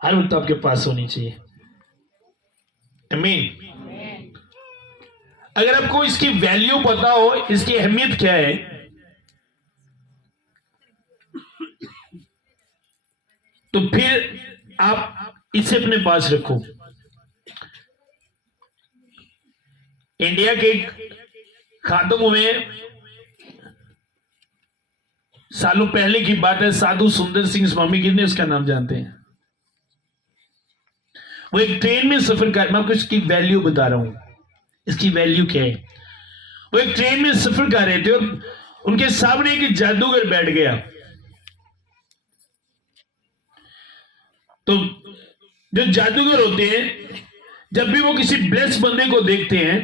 हर वक्त आपके पास होनी चाहिए। आमीन। अगर आपको इसकी वैल्यू पता हो, इसकी अहमियत क्या है, तो फिर आप इसे अपने पास रखो। इंडिया के खातमों में सालों पहले की बात है, साधु सुंदर सिंह स्वामी, कितने उसका नाम जानते हैं? वो एक ट्रेन में सफर कर, मैं आपको इसकी वैल्यू बता रहा हूं, इसकी वैल्यू क्या है। वो एक ट्रेन में सफर कर रहे थे और उनके सामने एक जादूगर बैठ गया। तो जो जादूगर होते हैं, जब भी वो किसी ब्लेस बंदे को देखते हैं,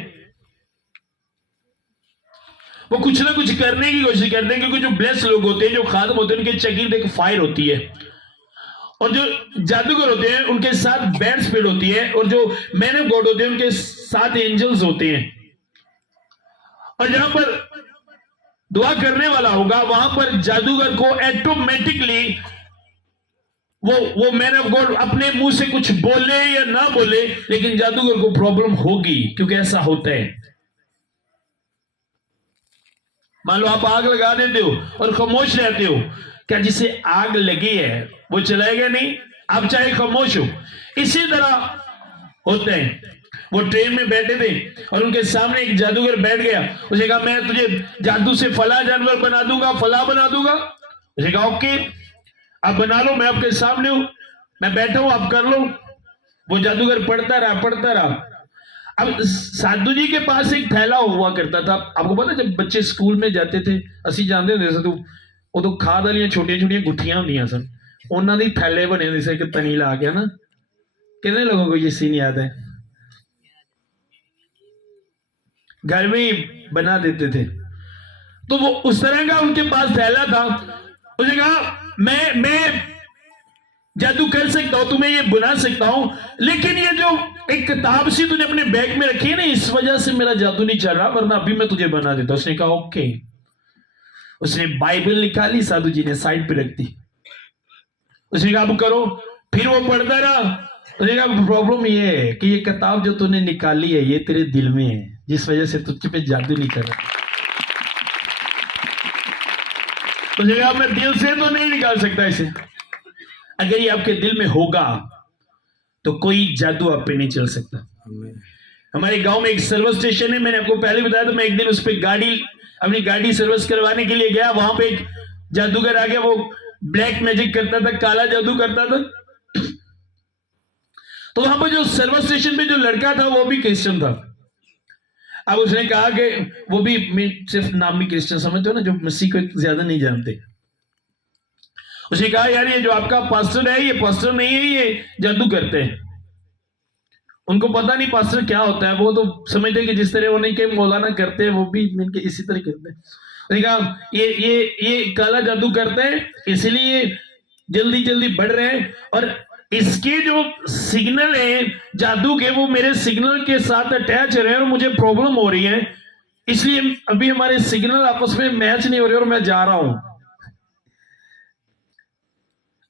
वो कुछ ना कुछ करने की कोशिश करते हैं, क्योंकि जो ब्लेस लोग होते हैं, जो खादम होते हैं, उनके चेकिंग एक फायर होती है, और जो जादूगर होते हैं उनके साथ बैड स्पीड होती है, और जो मैन ऑफ गॉड होते हैं उनके साथ एंजल्स होते हैं। और जहां पर दुआ करने वाला होगा, वहां पर जादूगर को ऑटोमेटिकली वो मैन ऑफ गॉड अपने मुंह से कुछ बोले या ना बोले, लेकिन जादूगर को प्रॉब्लम होगी, क्योंकि ऐसा होता है। मान लो आप आग लगा देते हो और खामोश रहते हो, क्या जिसे आग लगी है वो चलाएगा नहीं, आप चाहे खामोश हो। इसी तरह होता है। वो ट्रेन में बैठे थे और उनके सामने एक जादूगर बैठ गया। उसे कहा मैं तुझे जादू से फला जानवर बना दूंगा, फला बना दूंगा। उसे कहा ओके, आप बना लो, मैं आपके सामने हूं, मैं बैठा हूं, आप कर लो। वो जादूगर पढ़ता रहा। अब साधु जी के पास एक थैला हुआ करता था। आपको पता, जब बच्चे स्कूल में जाते थे, ਅਸੀਂ ਜਾਂਦੇ ਹੁੰਦੇ ਸੀ, ਉਦੋਂ ਖਾਦ ਵਾਲੀਆਂ ਛੋਟੀਆਂ ਛੋਟੀਆਂ ਗੁੱਠੀਆਂ ਹੁੰਦੀਆਂ ਸਨ, ਉਹਨਾਂ ਦੇ ਥੈਲੇ ਬਣੇ ਹੁੰਦੇ ਸੀ, ਇੱਕ ਤਣੀ ਲਾ ਕੇ ਨਾ। कितने लोगों को ये सीन याद है? घर में ही बना देते थे। तो वो उस तरह का उनके पास थैला था। उसने कहा मैं जादू कर सकता हूं, तुम्हें ये बुना सकता हूं, लेकिन ये जो एक किताब सी तूने अपने बैग में रखी है ना, इस वजह से मेरा जादू नहीं चल रहा, वरना अभी मैं तुझे बना देता। उसने कहा ओके। उसने बाइबल निकाली, साधु जी ने साइड पे रख दी। उसने कहा अब करो। फिर वो पढ़ता रहा। उसने कहा प्रॉब्लम ये है कि ये किताब जो तूने निकाली है, ये तेरे दिल में है, जिस वजह से तुझ पे जादू नहीं कर रहा। उसने कहा मैं दिल से तो नहीं निकाल सकता इसे। अगर ये आपके दिल में होगा तो कोई जादू आप पे नहीं चल सकता। हमारे गांव में एक सर्विस स्टेशन है, मैंने आपको पहले बताया था। मैं एक दिन उस पर अपनी गाड़ी सर्विस करवाने के लिए गया। वहां पे एक जादूगर आ गया, वो ब्लैक मैजिक करता था, काला जादू करता था। तो वहां पर जो सर्विस स्टेशन पे जो लड़का था, वो भी क्रिश्चियन था। अब उसने कहा कि वो भी सिर्फ नाम भी क्रिश्चियन समझते हो ना, जो मसीह को ज्यादा नहीं जानते। उसने कहा यार ये जो आपका पास्टर है, ये पास्टर नहीं है, ये जादू करते हैं। उनको पता नहीं पास्टर क्या होता है, वो तो समझते हैं कि जिस तरह उन्हें के मौलाना करते हैं, वो भी मिलके इसी तरह करते हैं। उसने कहा ये काला जादू करते हैं, इसलिए जल्दी जल्दी बढ़ रहे हैं, और इसके जो सिग्नल है जादू के, वो मेरे सिग्नल के साथ अटैच रहे हैं और मुझे प्रॉब्लम हो रही है, इसलिए अभी हमारे सिग्नल आपस में मैच नहीं हो रहे और मैं जा रहा हूं।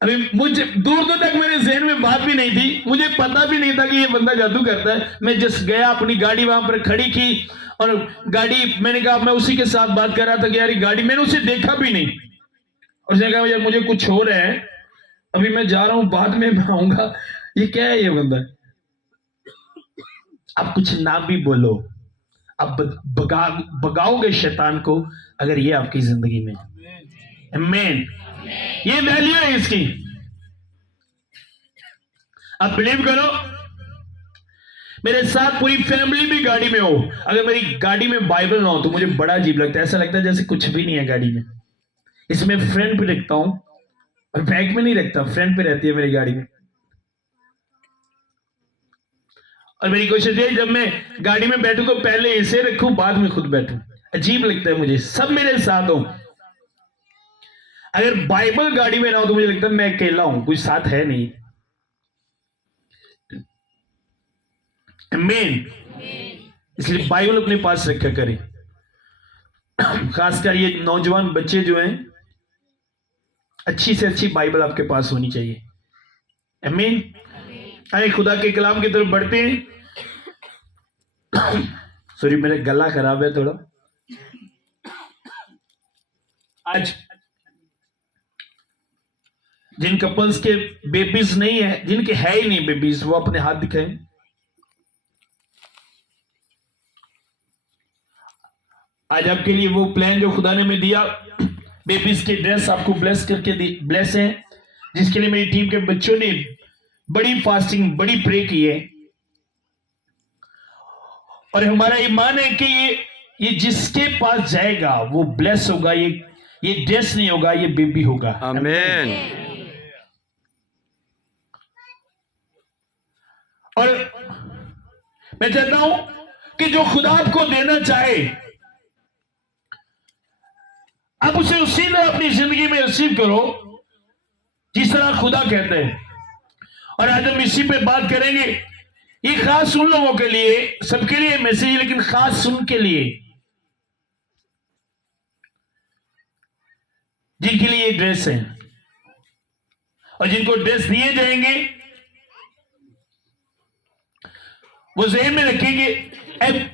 अभी मुझे दूर दूर तक मेरे जहन में बात भी नहीं थी, मुझे पता भी नहीं था कि ये बंदा जादू करता है। मैं जस्ट गया, अपनी गाड़ी वहां पर खड़ी की, और गाड़ी मैंने कहा, मैं उसी के साथ बात कर रहा था कि यार गाड़ी, मैंने उसे देखा भी नहीं। और उसने कहा यार मुझे कुछ हो रहा है, अभी मैं जा रहा हूं, बाद में मैं आऊंगा। ये क्या है ये बंदा? आप कुछ ना भी बोलो, आप भगाओगे शैतान को, अगर ये आपकी जिंदगी में। आमीन। ये वैल्यू है इसकी, आप बिलीव करो। मेरे साथ पूरी फैमिली भी गाड़ी में हो, अगर मेरी गाड़ी में बाइबल ना हो तो मुझे बड़ा अजीब लगता है। ऐसा लगता है जैसे कुछ भी नहीं है गाड़ी में। इसमें फ्रंट पे रखता हूं और बैक में नहीं रखता, फ्रंट पे रहती है मेरी गाड़ी में। और मेरी कोशिश है जब मैं गाड़ी में बैठूं तो पहले इसे रखूं, बाद में खुद बैठूं। अजीब लगता है मुझे, सब मेरे साथ हो। अगर बाइबल गाड़ी में ना हो तो मुझे लगता है मैं अकेला हूं, कोई साथ है नहीं। आमीन। इसलिए बाइबल अपने पास रखा करें। खासकर ये नौजवान बच्चे जो हैं, अच्छी से अच्छी बाइबल आपके पास होनी चाहिए। आमीन। आए खुदा के कलाम की तरफ बढ़ते हैं। सॉरी, मेरा गला खराब है थोड़ा। आज जिन कपल्स के बेबीज नहीं है, जिनके है ही नहीं बेबीज, वो अपने हाथ दिखाएं। आज आपके लिए वो प्लान जो खुदा ने मैं दिया, बेबीज के ड्रेस आपको ब्लेस करके ब्लेस है, जिसके लिए मेरी टीम के बच्चों ने बड़ी फास्टिंग, बड़ी प्रे की है। और हमारा ईमान है कि ये जिसके पास जाएगा वो ब्लेस होगा। ये ड्रेस नहीं होगा, ये बेबी होगा। आमीन। और मैं चाहता हूं कि जो खुदा आपको देना चाहे, आप उसे उसी तरह अपनी जिंदगी में रिसीव करो जिस तरह खुदा कहते हैं। और आज हम इसी पे बात करेंगे। ये खास उन लोगों के लिए, सबके लिए मैसेज है, लेकिन खास उनके लिए जिनके लिए ये ड्रेस है और जिनको ड्रेस दिए जाएंगे। वो ज़हन में रखेंगे,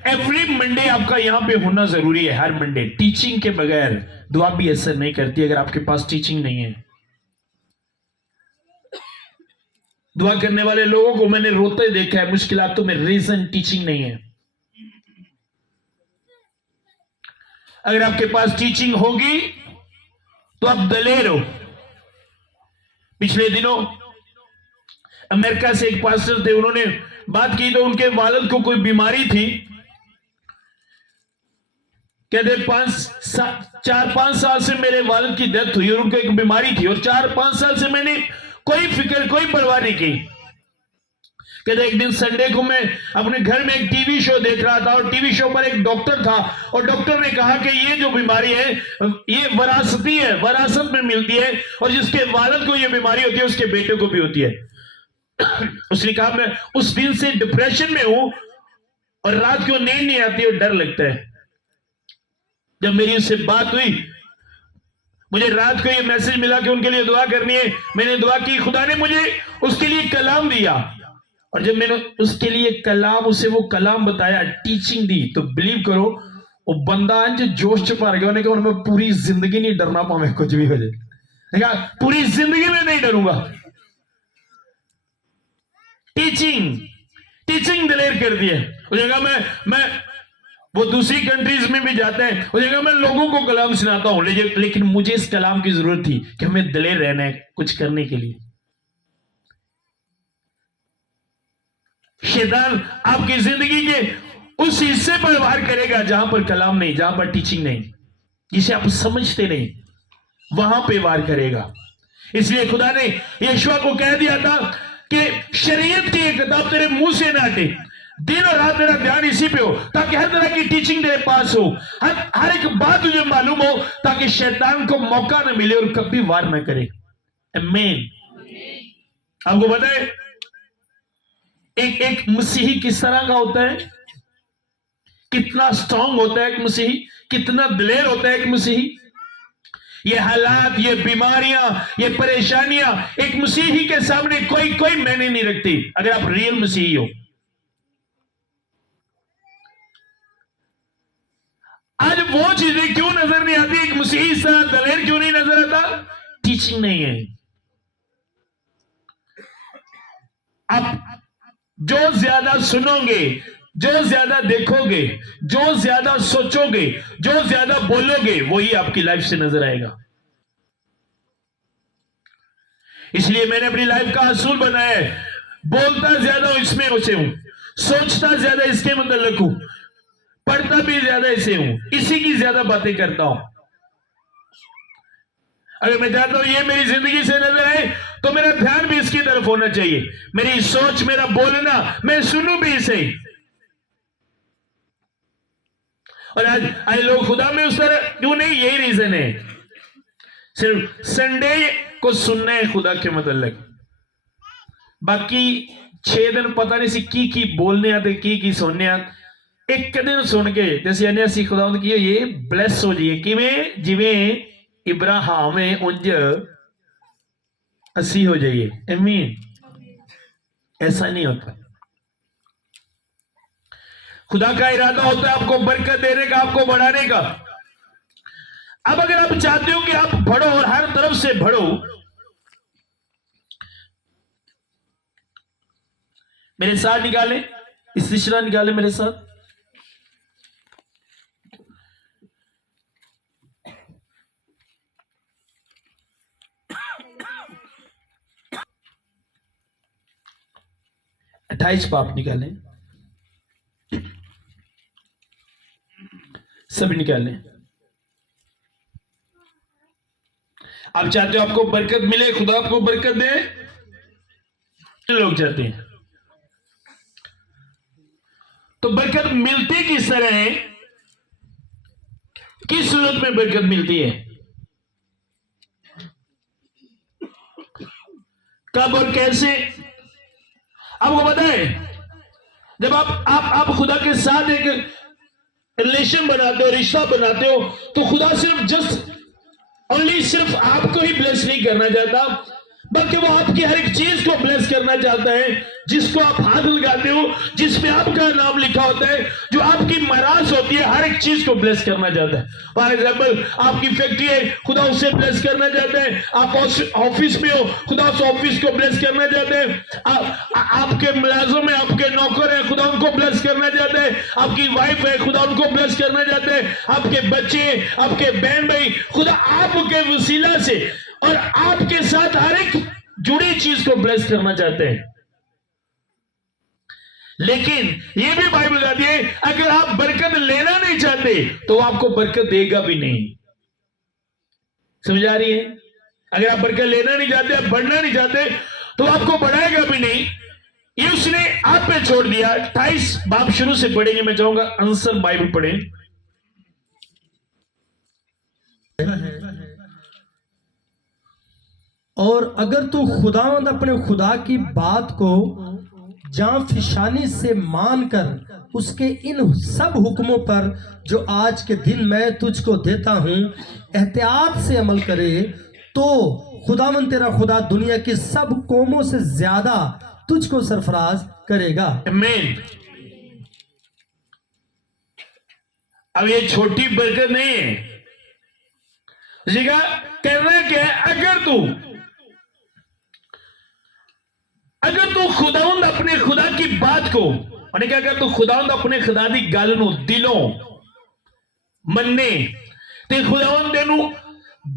एवरी मंडे आपका यहां पे होना जरूरी है। हर मंडे टीचिंग के बगैर दुआ भी असर नहीं करती। अगर आपके पास टीचिंग नहीं है, दुआ करने वाले लोगों को मैंने रोते देखा है मुश्किलातों में, रीजन टीचिंग नहीं है। अगर आपके पास टीचिंग होगी तो आप दलेर हो। पिछले दिनों अमेरिका से एक पास्टर थे, उन्होंने बात की तो उनके वालिद को कोई बीमारी थी। कहते 4-5 साल से मेरे वालिद की डेथ हुई और उनको एक बीमारी थी, और 4-5 साल से मैंने कोई फिक्र, कोई परवाह नहीं की। कहते एक दिन संडे को मैं अपने घर में एक टीवी शो देख रहा था और टीवी शो पर एक डॉक्टर था, और डॉक्टर ने कहा कि ये जो बीमारी है ये वरासती है, वरासत में मिलती है, और जिसके वालिद को ये बीमारी होती है उसके बेटे को भी होती है। उसने कहा मैं उस दिन से डिप्रेशन में हूं और रात को नींद नहीं आती और डर लगता है। जब मेरी उससे बात हुई, मुझे रात को ये मैसेज मिला कि उनके लिए दुआ करनी है। मैंने दुआ की, खुदा ने मुझे उसके लिए कलाम दिया, और जब मैंने उसके लिए कलाम, उसे वो कलाम बताया, टीचिंग दी, तो बिलीव करो वो बंदा जो जोश छुपा रहा, उन्होंने कहा मैं पूरी जिंदगी नहीं डरना पाऊंगा, कुछ भी हो जाए, पूरी जिंदगी में नहीं डरूंगा। टीचिंग दिलेर कर दी है। उस जगह मैं वो दूसरी कंट्रीज में भी जाते हैं, उस जगह मैं लोगों को कलाम सुनाता हूं, लेकिन मुझे इस कलाम की जरूरत थी कि हमें दिलेर रहना है कुछ करने के लिए। शैतान आपकी जिंदगी के उस हिस्से पर वार करेगा जहां पर कलाम नहीं, जहां पर टीचिंग नहीं, जिसे आप समझते नहीं, वहां पे वार करेगा। इसलिए खुदा ने यहोशुआ को कह दिया था कि शरीयत की एक किताब तेरे मुंह से ना हटे, दिन और रात तेरा ध्यान इसी पे हो, ताकि हर तरह की टीचिंग तेरे पास हो, हर एक बात तुझे मालूम हो, ताकि शैतान को मौका न मिले और कभी वार न करे। आमीन। आपको पता है एक मसीही किस तरह का होता है, कितना स्ट्रांग होता है एक मसीही, कितना दिलेर होता है एक मसीही। ये हालात, ये बीमारियां, ये परेशानियां एक मसीही के सामने कोई मायने नहीं रखती, अगर आप रियल मसीही हो। आज वो चीजें क्यों नजर नहीं आती, एक मसीही इस तरह दलेर क्यों नहीं नजर आता? टीचिंग नहीं है। आप जो ज्यादा सुनोगे, जो ज्यादा देखोगे, जो ज्यादा सोचोगे, जो ज्यादा बोलोगे, वही आपकी लाइफ से नजर आएगा। इसलिए मैंने अपनी लाइफ का असूल बनाया है, बोलता ज्यादा इसमें उसे हूं, सोचता ज्यादा इसके मतलब हूं, पढ़ता भी ज्यादा इसे हूं, इसी की ज्यादा बातें करता हूं। अगर मैं चाहता हूं ये मेरी जिंदगी से नजर आए तो मेरा ध्यान भी इसकी तरफ होना चाहिए, मेरी सोच, मेरा बोलना, मैं सुनूं भी इसे। और आज लोग खुदा में उस तरह क्यों नहीं, यही रीजन है, सिर्फ संडे को सुनना है खुदा के मतलब, बाकी 6 दिन पता नहीं सी की बोलने आते, की सुनने आते। एक दिन सुन के जैसे अन्य सी खुदा की ये ब्लेस हो जाइए, किवें जिवें इब्राहिम है उंज असी हो जाइए। आमीन। ऐसा नहीं होता। खुदा का इरादा होता है आपको बरकत देने का, आपको बढ़ाने का। अब अगर आप चाहते हो कि आप बढ़ो और हर तरफ से बढ़ो, मेरे साथ निकालें, इस तीसरा निकालें मेरे साथ। अट्ठाईस पाप निकालें, सब निकालें। आप चाहते हो आपको बरकत मिले, खुदा आपको बरकत दे, लोग चाहते हैं। तो बरकत मिलती किस तरह है, किस सूरत में बरकत मिलती है, कब और कैसे, आपको पता है? जब आप खुदा के साथ एक रिलेशन बनाते हो, रिश्ता बनाते हो, तो खुदा सिर्फ जस्ट ओनली सिर्फ आपको ही ब्लेस नहीं करना चाहता, बल्कि वो आपकी हर एक चीज को ब्लेस करना चाहता है जिसको आप हाथ लगाते हो, जिसमें आपका नाम लिखा होता है, जो आपकी मराज होती है, हर एक चीज को ब्लेस करना चाहता है। फॉर एग्जाम्पल, आपकी फैक्ट्री है, खुदा उससे ब्लेस करना चाहता है। आप ऑफिस में हो, खुदा उस ऑफिस को ब्लेस करना चाहता है। आपके मुलाजिम है, आपके नौकर है, खुदा उनको ब्लेस करना चाहता है। आपकी वाइफ है, खुदा उनको ब्लेस करना चाहता है। आपके बच्चे, आपके बहन भाई, खुदा आपके वसीला से और आपके साथ हर एक जुड़ी चीज को ब्लेस करना चाहते हैं। लेकिन यह भी बाइबल बताती है, अगर आप बरकत लेना नहीं चाहते तो आपको बरकत देगा भी नहीं। समझ आ रही है? अगर आप बरकत लेना नहीं चाहते, आप बढ़ना नहीं चाहते, तो आपको बढ़ाएगा भी नहीं। ये उसने आप पे छोड़ दिया। 28 बाब शुरू से पढ़ेंगे, मैं चाहूंगा आंसर बाइबल पढ़ें। और अगर तू खुदावंद अपने खुदा की बात को जान फिशानी से मानकर उसके इन सब हुक्मों पर जो आज के दिन मैं तुझको देता हूं एहतियात से अमल करे, तो खुदावंद तेरा खुदा दुनिया की सब कौमों से ज्यादा तुझको सरफराज करेगा। आमीन। अब ये छोटी बरकत नहीं है। कहना क्या है, अगर तू खुदावंद अपने खुदा की बात को, उन्हें क्या कहता, तू खुदावंद अपने खुदा दी गल नूं दिलों मन्ने ते खुदावंद तेनू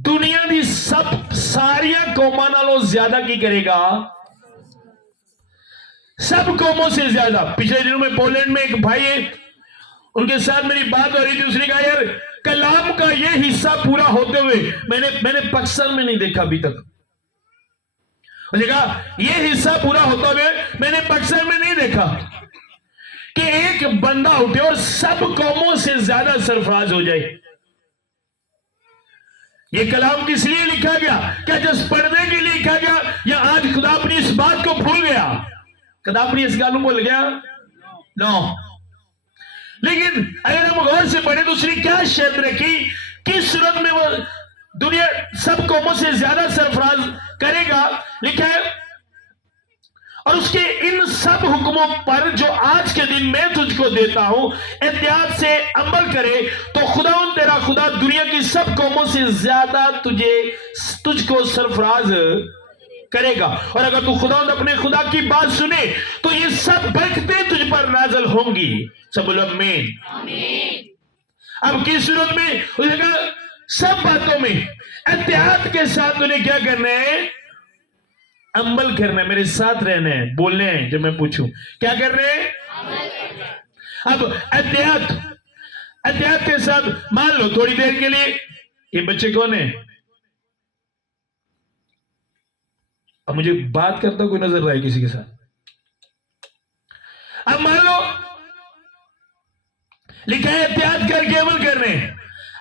दुनिया दी सब सारिया कौमां नालों ज्यादा की करेगा, सब कौमों से ज्यादा। पिछले दिनों में पोलैंड में एक भाई है, उनके साथ मेरी बात हो रही थी। उसने कहा, यार कलाम का ये हिस्सा पूरा होते हुए मैंने पाकिस्तान में नहीं देखा अभी तक। उसने कहा, ये हिस्सा पूरा होता हुए मैंने पाकिस्तान में नहीं देखा कि एक बंदा उठे और सब कौमों से ज्यादा सरफराज हो जाए। ये कलाम किस लिए लिखा गया? क्या जस्ट पढ़ने के लिए लिखा गया, या आज खुदा अपनी इस बात को भूल गया? खुदा अपनी इस गालों भूल गया? नो। लेकिन अगर हम गौर से पढ़े तो उसने क्या शर्त रखी, किस सूरत में वो दुनिया सब कौमों से ज्यादा सरफराज करेगा, लिखा है, और उसके इन सब हुक्मों पर जो आज के दिन मैं तुझको देता हूं एहतियात से अमल करे, तो खुदावंद तेरा खुदा दुनिया की सब कौमों से ज्यादा तुझको सरफराज करेगा। और अगर तू खुदावंद अपने खुदा की बात सुने तो ये सब बरकतें तुझ पर नाज़िल होंगी। सब बोलो आमीन। अब किस सूरत में? उसने कहा, सब बातों में एहतियात के साथ उन्हें क्या करना है? अमल करना है, मेरे साथ रहना है, बोलने हैं। जब मैं पूछूं क्या करना है? अब एहतियात के साथ, मान लो थोड़ी देर के लिए, ये बच्चे कौन है? अब मुझे बात करता कोई नजर रहा है किसी के साथ? अब मान लो लिखा है एहतियात करके अमल करने।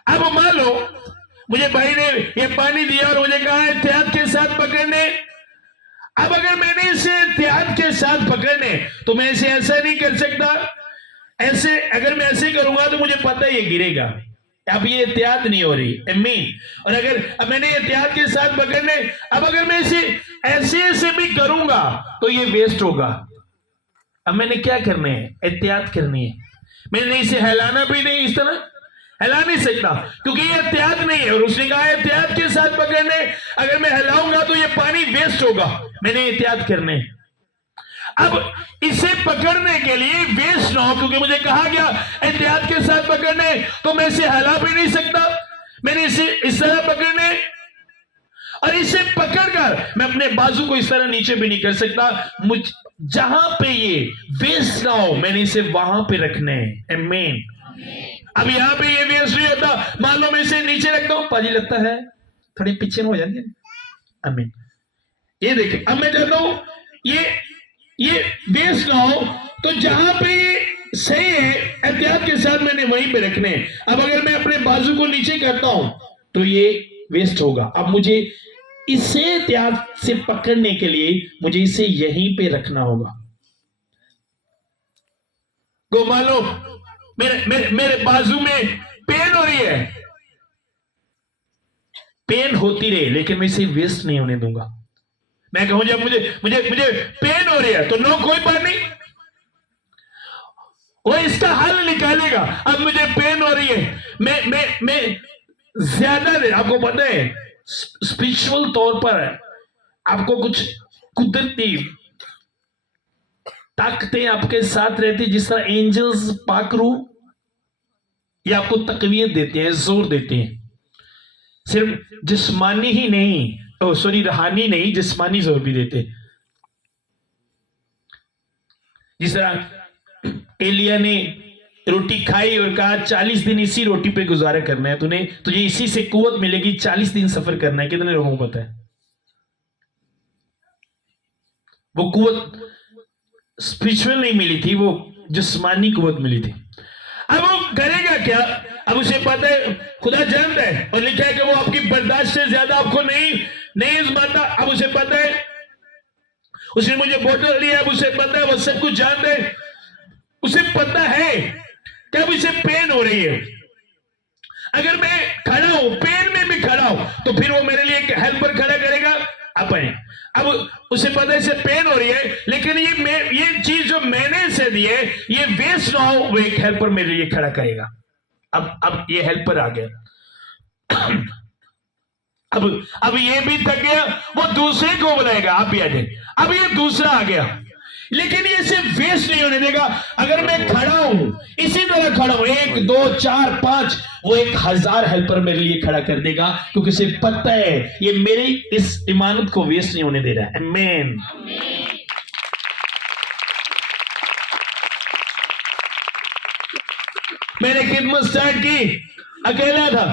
अब मान लो मुझे भाई ने ये पानी दिया और मुझे कहा एहतियात के साथ पकड़ने। अब अगर मैंने इसे एहतियात के साथ पकड़ने, तो मैं इसे ऐसा नहीं कर सकता। ऐसे अगर मैं ऐसे करूंगा तो मुझे पता है ये गिरेगा। अब ये एहतियात नहीं हो रही, आमीन। और अगर अब मैंने एहतियात के साथ पकड़ने, अब अगर मैं इसे ऐसे ऐसे भी करूंगा तो ये वेस्ट होगा। अब मैंने क्या करना है? एहतियात करनी है। मैंने इसे हिलाना भी नहीं, इस तरह हिला नहीं सकता क्योंकि ये एहतियात नहीं है। और उसने कहा एहतियात के साथ पकड़ने, अगर मैं हिलाऊंगा तो ये पानी वेस्ट होगा, मैंने एहतियात करने। अब इसे पकड़ने के लिए वेस्ट ना हो, क्योंकि मुझे कहा गया एहतियात के साथ पकड़ने, तो मैं इसे हिला भी नहीं सकता, मैंने इसे इस तरह पकड़ने, और इसे पकड़कर मैं अपने बाजू को इस तरह नीचे भी नहीं कर सकता। मुझ जहां पे ये वेस्ट ना हो, मैंने इसे वहां पे रखना है। आमीन। अब यहां पे ये वेस्ट नहीं होता, मान लो मैं इसे नीचे रखता हूं, पाजी लगता है थोड़ी पीछे हो जाएंगे। आमीन। ये देखिए, अब मैं चाहता हूं ये वेस्ट ना हो, तो जहां पे ये सही है एहतियात के साथ मैंने वहीं पे रखने हैं। अब अगर मैं अपने बाजू को नीचे करता हूं तो ये वेस्ट होगा। अब मुझे इसे एहतियात से पकड़ने के लिए मुझे इसे यहीं पे रखना होगा। तो मान लो मेरे बाजू में पेन हो रही है, पेन होती रहे, लेकिन मैं इसे वेस्ट नहीं होने दूंगा। मैं कहूं जब मुझे मुझे मुझे पेन हो रही है तो नो, कोई बात नहीं, वो इसका हल निकालेगा। अब मुझे पेन हो रही है, मैं ज्यादा देर, आपको पता है स्पिरिचुअल तौर पर आपको कुछ कुदरती ताकतें आपके साथ रहती, जिस तरह एंजल्स, पाक रूह, ये आपको तकवीयत देते हैं, जोर देते हैं। सिर्फ जिस्मानी ही नहीं, रूहानी नहीं, जिस्मानी जोर भी देते। जिस तरह एलिया ने रोटी खाई और कहा 40 दिन इसी रोटी पे गुजारा करना है, तुझे इसी से कुव्वत मिलेगी, 40 दिन सफर करना है। कितने लोगों को पता है? वो कुव्वत स्पिरिचुअल नहीं मिली थी, वो जिस्मानी कुव्वत मिली थी। अब वो करेगा क्या? अब उसे पता है, खुदा जानता है, और लिखा है कि वो आपकी बर्दाश्त से ज्यादा आपको नहीं आजमाता। अब उसे पता है, उसने मुझे बोतल दिया, अब उसे पता है, वो सब कुछ जानता है, उसे पता है कि अब इसे पेन हो रही है। अगर मैं खड़ा हूं, पेन में भी खड़ा हूं, तो फिर वो मेरे लिए एक हेल्पर खड़ा करेगा अपने। अब उसे पता है इसे पेन हो रही है, लेकिन ये चीज जो मैंने इसे दी है ये वेस्ट ना हो, वो एक हेल्पर मेरे लिए खड़ा करेगा। अब ये हेल्पर आ गया। अब ये भी थक गया, वो दूसरे को बुलाएगा, आप भी आ जाए। अब ये दूसरा आ गया, लेकिन ये सिर्फ वेस्ट नहीं होने देगा। अगर मैं खड़ा हूं, इसी तरह खड़ा हूं, 1 2 4 5, वो 1000 हेल्पर मेरे लिए खड़ा कर देगा, क्योंकि उसे पता है ये मेरी इस इमानत को वेस्ट नहीं होने दे रहा है। आमीन। मैंने खिदमत स्टार्ट की, अकेला था,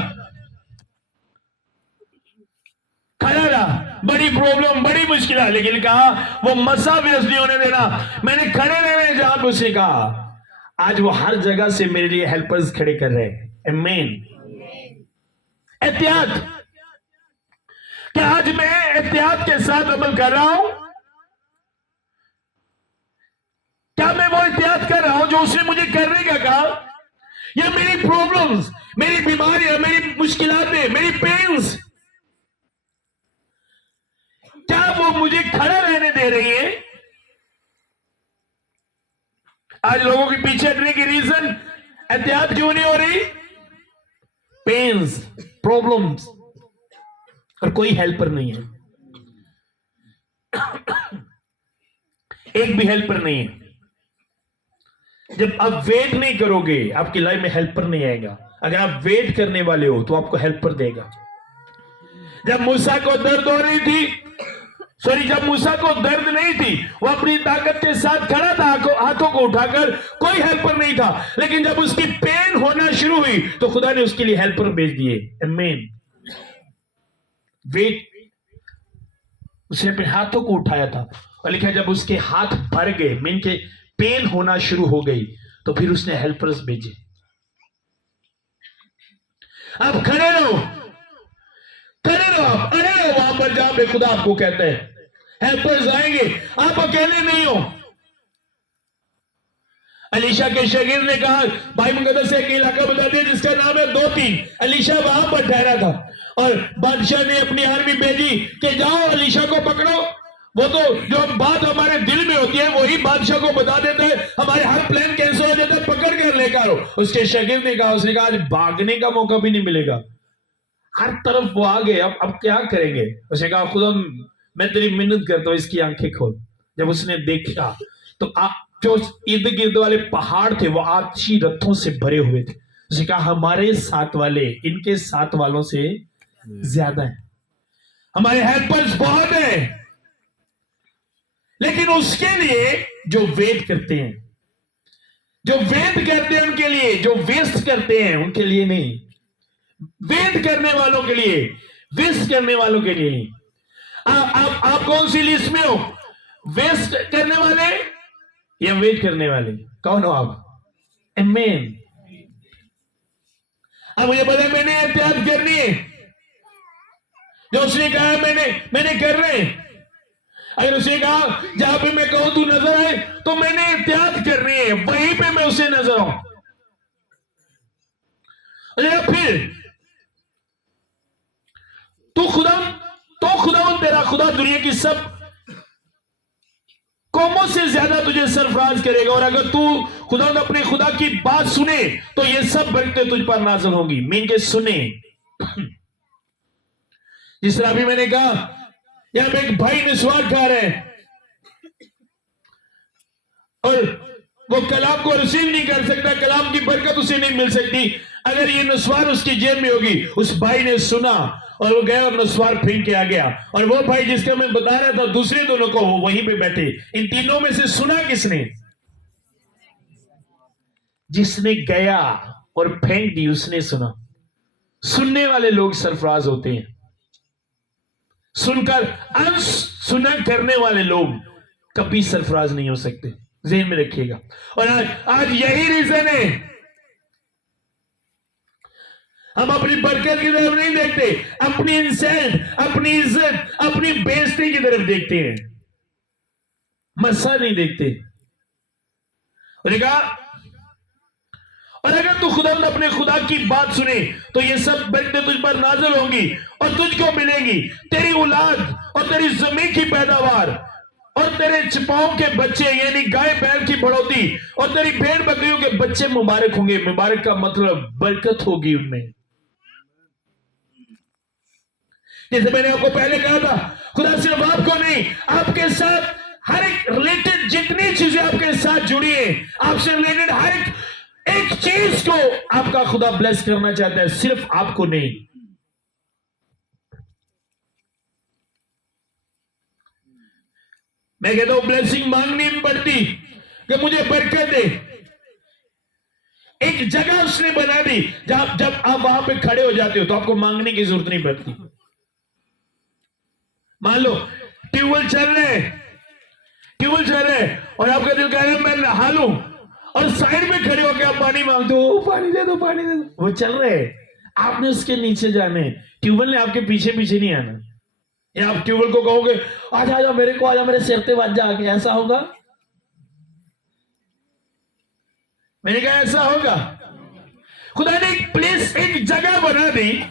खड़ा रहा, बड़ी प्रॉब्लम, बड़ी मुश्किल है, लेकिन कहा वो मसा वेस्ट नहीं होने देना। मैंने खड़े रहने जहां पे उसने कहा, आज वो हर जगह से मेरे लिए हेल्पर्स खड़े कर रहे हैं। आमीन। एहतियात, क्या आज मैं एहतियात के साथ अमल कर रहा हूं? क्या मैं वो एहतियात कर रहा हूं जो उसने मुझे करने का कहा? या मेरी प्रॉब्लम्स, मेरी बीमारियां, मेरी मुश्किलातें, मेरी पेन्स, क्या वो मुझे खड़ा रहने दे रही है? आज लोगों के पीछे हटने की रीजन एहतियात क्यों नहीं हो रही? पेन्स, प्रॉब्लम्स, और कोई हेल्पर नहीं है। एक भी हेल्पर नहीं है। जब आप वेट नहीं करोगे, आपकी लाइफ में हेल्पर नहीं आएगा। अगर आप वेट करने वाले हो तो आपको हेल्पर देगा। जब मूसा को दर्द हो रही थी, जब मूसा को दर्द नहीं थी, वो अपनी ताकत के साथ खड़ा था, हाथों को उठाकर, कोई हेल्पर नहीं था। लेकिन जब उसकी पेन होना शुरू हुई तो खुदा ने उसके लिए हेल्पर भेज दिए। आमीन। वेट, उसने अपने हाथों को उठाया था, और लिखा जब उसके हाथ भर गए, मीन के पेन होना शुरू हो गई, तो फिर उसने हेल्पर्स भेजे। अब खड़े रहो, आप अरे वहां पर जहां पे खुदा आपको कहते हैं हेल्पर्स आएंगे, आप अकेले नहीं हो। अलीशा के शागिर्द ने कहा, भाई मुकद्दस एक इलाका बता दिया जिसका नाम है 2-3। अलीशा वहां पर ठहरा था, और बादशाह ने अपनी आर्मी भेजी कि जाओ अलीशा को पकड़ो। वो तो जो बात हमारे दिल में होती है वही बादशाह को बता देता है, हमारे हर प्लान कैंसिल हो जाता है, पकड़ कर लेकर आओ। उसके शागिर्द ने कहा, उसने कहा आज भागने का मौका भी नहीं मिलेगा, हर तरफ वो आ गए, अब क्या करेंगे। उसने कहा खुदा मैं तेरी मिन्नत करता हूं, इसकी आंखें खोल। जब उसने देखा तो जो इर्द गिर्द वाले पहाड़ थे वो आछी रथों से भरे हुए थे। उसने कहा हमारे साथ वाले इनके साथ वालों से ज्यादा है, हमारे हेल्पर्स बहुत हैं, लेकिन उसके लिए जो वेट करते हैं, जो वेट करते हैं उनके लिए, जो वेस्ट करते हैं उनके लिए नहीं, वेट करने वालों के लिए, वेस्ट करने वालों के लिए नहीं। आप कौन सी लिस्ट में हो, वेस्ट करने वाले या वेट करने वाले, कौन हो आप? आमीन। अब मुझे पता है मैंने एहतियात करनी है, जो उसने कहा मैंने कर रहे हैं। अगर उसने कहा जहां पे मैं कहूं तू नजर आए तो मैंने एहतियात करनी है, वहीं पे मैं उसे नजर आऊं। फिर तो खुदा तेरा खुदा दुनिया की सब कौमों से ज्यादा तुझे सरफराज करेगा। और अगर तू खुदा अपने खुदा की बात सुने तो ये सब बरकतें तुझ पर नाज़िल होंगी। मीन के सुने, जिस तरह अभी मैंने कहा यहां पे एक भाई निस्वार खा रहे हैं और वो कलाम को रिसीव नहीं कर सकता, कलाम की बरकत उसे नहीं मिल सकती। अगर ये नस्वार उसकी जेब में होगी, उस भाई ने सुना और वो गया और नस्वार फेंक के आ गया, और वो भाई जिसका मैं बता रहा था दूसरे दोनों को, वो वहीं पे बैठे। इन तीनों में से सुना किसने? जिसने गया और फेंक दी उसने सुना। सुनने वाले लोग सरफराज होते हैं, सुनकर अनसुना करने वाले लोग कभी सरफराज नहीं हो सकते, ज़हन में रखिएगा। और आज यही रीजन है हम अपनी बरकत की तरफ नहीं देखते, अपनी इंसल्ट, अपनी इज्जत, अपनी बेइज्जती की तरफ देखते हैं, मसा नहीं देखते। और अगर तू खुदा अपने खुदा की बात सुने तो ये सब बरकतें तुझ पर नाज़िल होंगी और तुझको मिलेंगी। तेरी औलाद और तेरी जमीन की पैदावार और तेरे छिपाओं के बच्चे यानी गाय बैल की बढ़ोतरी और तेरी भेड़ बकरियों के बच्चे मुबारक होंगे। मुबारक का मतलब बरकत होगी उनमें। जैसे मैंने आपको पहले कहा था, खुदा सिर्फ आपको नहीं, आपके साथ हर एक रिलेटेड जितनी चीजें आपके साथ जुड़ी है, आपसे रिलेटेड हर एक चीज को आपका खुदा ब्लेस करना चाहता है, सिर्फ आपको नहीं। मैं कहता हूं ब्लेसिंग मांगनी नहीं पड़ती कि मुझे बरकत दे। एक जगह उसने बना दी जब आप वहां पे खड़े हो जाते हो तो आपको मांगने की जरूरत नहीं पड़ती। मान लो ट्यूबवेल चल रहे और आपका दिल कह रहा है मैं नहा लूं, और साइड में खड़े होकर आप पानी मांगते हो, पानी दे दो, पानी दे दो। वो चल रहे, आपने उसके नीचे जाने, ट्यूबवेल ने आपके पीछे पीछे नहीं आना। या आप ट्यूबवेल को कहोगे आजा मेरे को, आजा मेरे सिर पे बच जा, ऐसा होगा? मैंने कहा ऐसा होगा? खुदा ने एक प्लेस, एक जगह बना दी,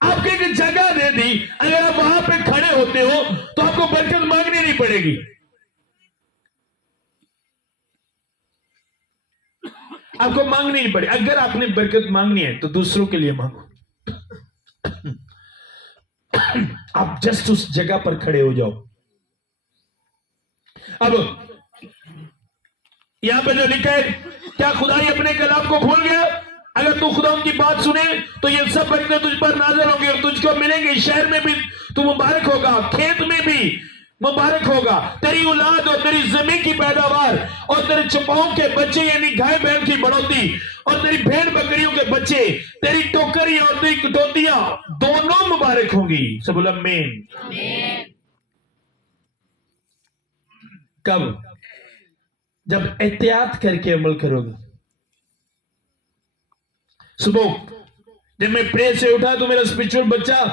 आपको एक जगह दे दी। अगर आप वहां पे खड़े होते हो तो आपको बरकत मांगनी नहीं पड़ेगी। आपको मांगनी नहीं पड़ेगी। अगर आपने बरकत मांगनी है तो दूसरों के लिए मांगो। आप जस्ट उस जगह पर खड़े हो जाओ। अब यहां पर जो लिखा है, क्या खुदा ही अपने कलाम को भूल गया? अगर तू खुदा उनकी बात सुने तो ये सब बरकतें तुझ पर नाज़िल होंगी और तुझको मिलेंगे। शहर में भी तू मुबारक होगा, खेत में भी मुबारक होगा। तेरी औलाद और तेरी जमीन की पैदावार और तेरे छिपाओं के बच्चे यानी गाय बैल की बढ़ोतरी और तेरी भेड़ बकरियों के बच्चे, तेरी टोकरियां और तेरी कटोतियां दोनों मुबारक होंगी। सब बोलो आमीन। कब? जब एहतियात करके अमल करोगे। सुबह जब मैं प्रेयर से उठा तो मेरा स्पिरिचुअल बच्चा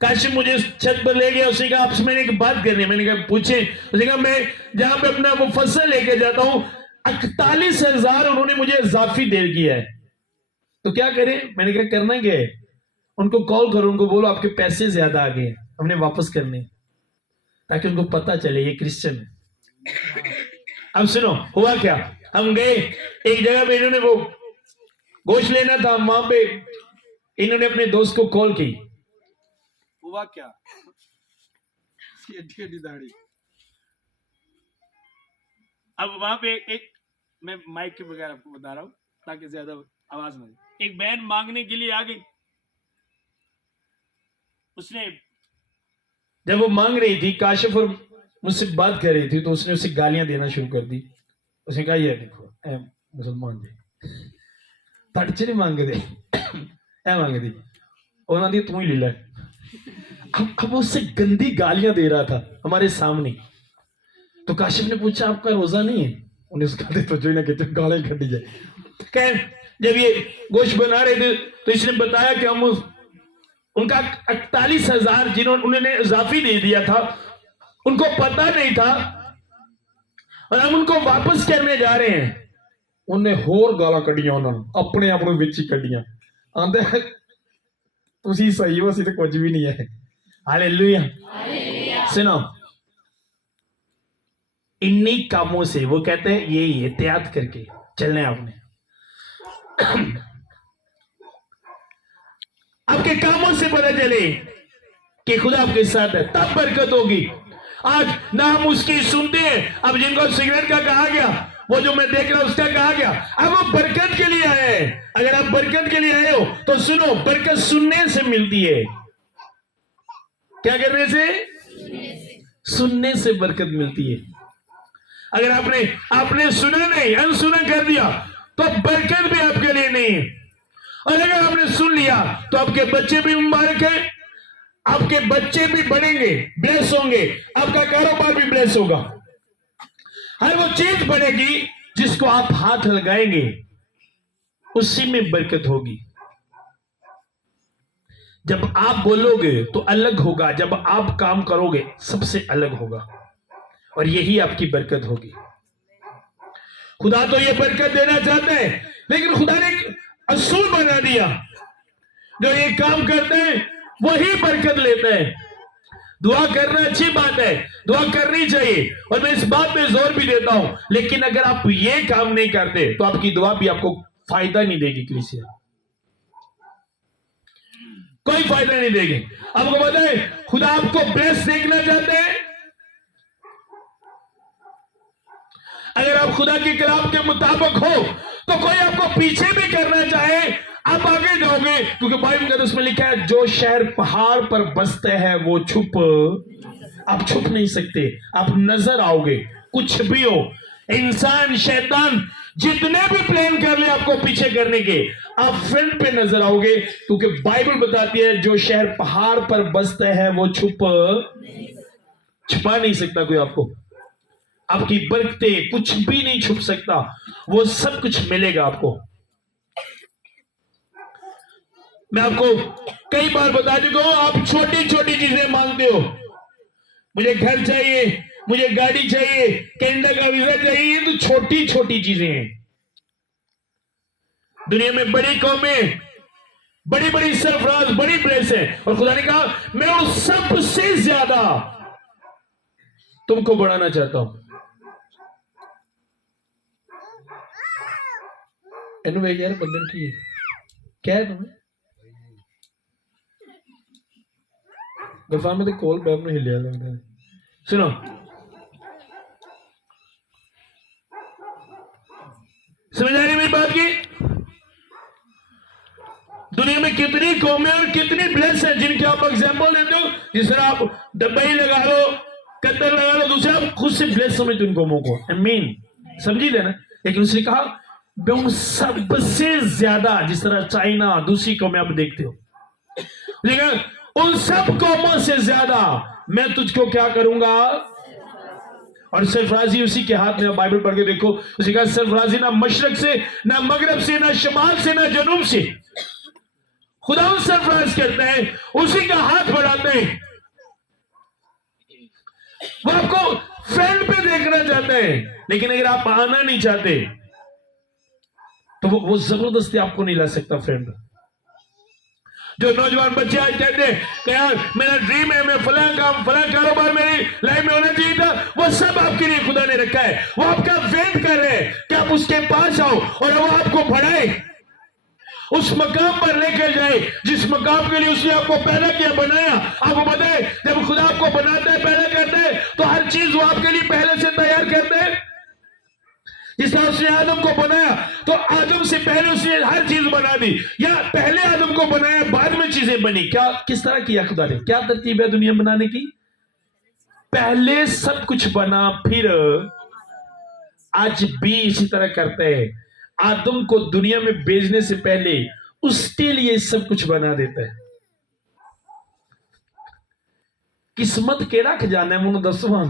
काशिम मुझे छत पर ले गया। उसने कहा आपसे मैंने एक बात करनी है। मैंने कहा पूछे। उसने कहा मैं जहां पे अपना वो फसल लेके जाता हूं 41,000 उन्होंने मुझे इजाफी दे दिया है, तो क्या करें? मैंने कहा करना क्या है? उनको कॉल करो, उनको बोलो आपके पैसे ज्यादा आ गए, हमने वापस करने, ताकि उनको पता चले ये क्रिश्चियन है। अब सुनो हुआ क्या, हम गए एक जगह पे, इन्होंने वो गोश्त लेना था, वहां पे इन्होंने अपने दोस्त को कॉल की। हुआ क्या? एडी एडी दाढ़ी। अब वहां पे एक, मैं माइक के बगैर आपको बता रहा हूँ ताकि ज्यादा आवाज ना आए। एक बहन मांगने के लिए आ गई, उसने जब वो मांग रही थी, काशिफ और मुझसे बात कर रही थी, तो उसने उसे गालियां देना शुरू कर दी। उसने कहा ये देखो ए मुसलमान जी तड़चे नहीं मांग दे ए मांग दी और ना दी तू ही ले ले। अब वो उससे गंदी गालियां दे रहा था हमारे सामने। तो काशिफ ने पूछा आपका रोजा नहीं है? उन्हें उसका दे तो जो ना कहते गालें खड़ी जाए। कह जब ये गोश्त बना रहे थे तो इसने बताया कि हम उनका 48,000 जिन्होंने उन्होंने इजाफी दे दिया था, उनको पता नहीं था और हम उनको वापस करने जा रहे हैं। उन्हें होर गाला कड़ियां, उन्होंने अपने आप विच ही कड़ियां। आंदे तुसी सही हो, असि तो कुछ भी नहीं है। हालेलुया। सुनो, इन्हीं कामों से वो कहते हैं ये एहतियात करके चलने आपने। आपके कामों से पता चले कि खुदा आपके साथ है, तब बरकत होगी। आज ना हम उसकी सुनते हैं। अब जिनको सिगरेट का कहा गया, वो जो मैं देख रहा हूं उसका कहा गया, अब वो बरकत के लिए आए हैं। अगर आप बरकत के लिए आए हो तो सुनो, बरकत सुनने से मिलती है। क्या करने से? सुनने से बरकत मिलती है। अगर आपने सुना नहीं, अनसुना कर दिया, तो बरकत भी आपके लिए नहीं है। और अगर आपने सुन लिया तो आपके बच्चे भी मुबारक है, आपके बच्चे भी बढ़ेंगे, ब्लेस होंगे, आपका कारोबार भी ब्लेस होगा। हर वो चीज बढ़ेगी जिसको आप हाथ लगाएंगे, उसी में बरकत होगी। जब आप बोलोगे तो अलग होगा, जब आप काम करोगे सबसे अलग होगा, और यही आपकी बरकत होगी। खुदा तो ये बरकत देना चाहते हैं, लेकिन खुदा ने एक असूल बना दिया, जो ये काम करते हैं वही बरकत लेते हैं। दुआ करना अच्छी बात है, दुआ करनी चाहिए, और मैं इस बात पे जोर भी देता हूं, लेकिन अगर आप ये काम नहीं करते तो आपकी दुआ भी आपको फायदा नहीं देगी। कलीसिया कोई फायदा नहीं देगी। आपको पता है खुदा आपको ब्लेस देखना चाहते हैं। अगर आप खुदा की कलाम के मुताबिक हो तो कोई आपको पीछे भी करना चाहे, आप आगे जाओगे, क्योंकि बाइबल में उसमें लिखा है जो शहर पहाड़ पर बसते हैं वो आप छुप नहीं सकते, आप नजर आओगे। कुछ भी हो, इंसान शैतान जितने भी प्लान कर ले आपको पीछे करने के, आप फ्रंट पे नजर आओगे, क्योंकि बाइबल बताती है जो शहर पहाड़ पर बसते हैं वो छुपा नहीं सकता कोई आपको। आपकी बरकतें कुछ भी नहीं छुप सकता, वो सब कुछ मिलेगा आपको। मैं आपको कई बार बता चुका हूं, आप छोटी छोटी चीजें मांगते हो, मुझे घर चाहिए, मुझे गाड़ी चाहिए, कनाडा का वीजा चाहिए, ये तो छोटी छोटी चीजें हैं। दुनिया में बड़ी कौमें, बड़ी बड़ी सरफराज, बड़ी प्लेस है, और खुदा ने कहा मैं उन सबसे ज्यादा तुमको बढ़ाना चाहता हूं। यार बंधन की क्या है तुम्हें गफा में तो कॉल बैब में हिलिया लगता है। सुनो, समझ आ रही मेरी बात की? दुनिया में कितनी कौमें और कितनी ब्लेस है जिनके आप एग्जाम्पल देते हो। जिस तरह आप दुबई लगा लो, कतर लगा लो, दूसरे आप खुद से ब्लेस समझते उन कौमों को, मीन समझी देना। लेकिन उसने कहा उन सबसे ज्यादा, जिस तरह चाइना, दूसरी कौमें आप देखते हो, लेकिन उन सब कौमों से ज्यादा मैं तुझको क्या करूंगा। और सरफराजी उसी के हाथ में, बाइबल पढ़ के देखो, उसी का सरफराजी ना मशरक से, ना मगरब से, ना शमाल से, ना जनूब से, खुदा उन सरफराज करते हैं, उसी का हाथ बढ़ाते हैं। वो आपको फ्रेंड पे देखना चाहते हैं, लेकिन अगर आप आना नहीं चाहते तो वो जबरदस्ती आपको नहीं ला सकता फ्रेंड। जो नौजवान बच्चे आज कहते हैं कि यार मेरा ड्रीम है, मैं फला काम फला कारोबार मेरी लाइफ में होना चाहिए था, वो सब आपके लिए खुदा ने रखा है। वो आपका वेट कर रहे हैं कि आप उसके पास आओ और वो आपको बढ़ाए, उस मकाम पर लेकर जाए जिस मकाम के लिए उसने आपको पैदा किया, बनाया। आपको पता है जब खुदा आपको बनाता है, पैदा करता है, तो हर चीज वो आपके लिए पहले से तैयार करता है। जिस तरह उसने आदम को बनाया तो आदम से पहले उसने हर चीज बना दी, या पहले आदम को बनाया बाद में चीजें बनी। क्या किस तरह किया खुदा ने? क्या तरतीब है दुनिया बनाने की? पहले सब कुछ बना, फिर आज भी इसी तरह करते हैं। आदम को दुनिया में भेजने से पहले उसके लिए सब कुछ बना देता है। किस्मत केड़ा खजाना है मैनू दसो,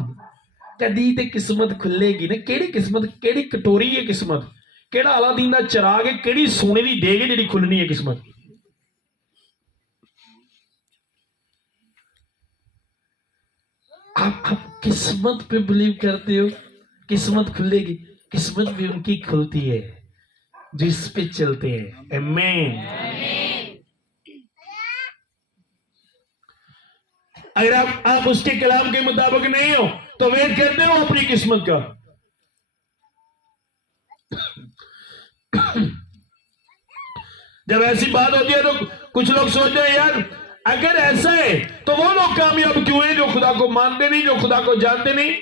कदी ते किस्मत खुलेगी ना। केड़ी किस्मत, केड़ी कटोरी है किस्मत, केड़ा अलादीन दा चिराग है, केड़ी सोने दी देग है जिहड़ी खुलनी है किस्मत। आप किस्मत पे बिलीव करते हो? किस्मत खुलेगी? किस्मत भी उनकी खुलती है जिस पे चलते हैं। आमीन। अगर आप उसके कलाम के मुताबिक नहीं हो तो वेट करते हो अपनी किस्मत का। जब ऐसी बात होती है तो कुछ लोग सोचते हैं यार अगर ऐसा है तो वो लोग कामयाब क्यों हैं जो खुदा को मानते नहीं, जो खुदा को जानते नहीं।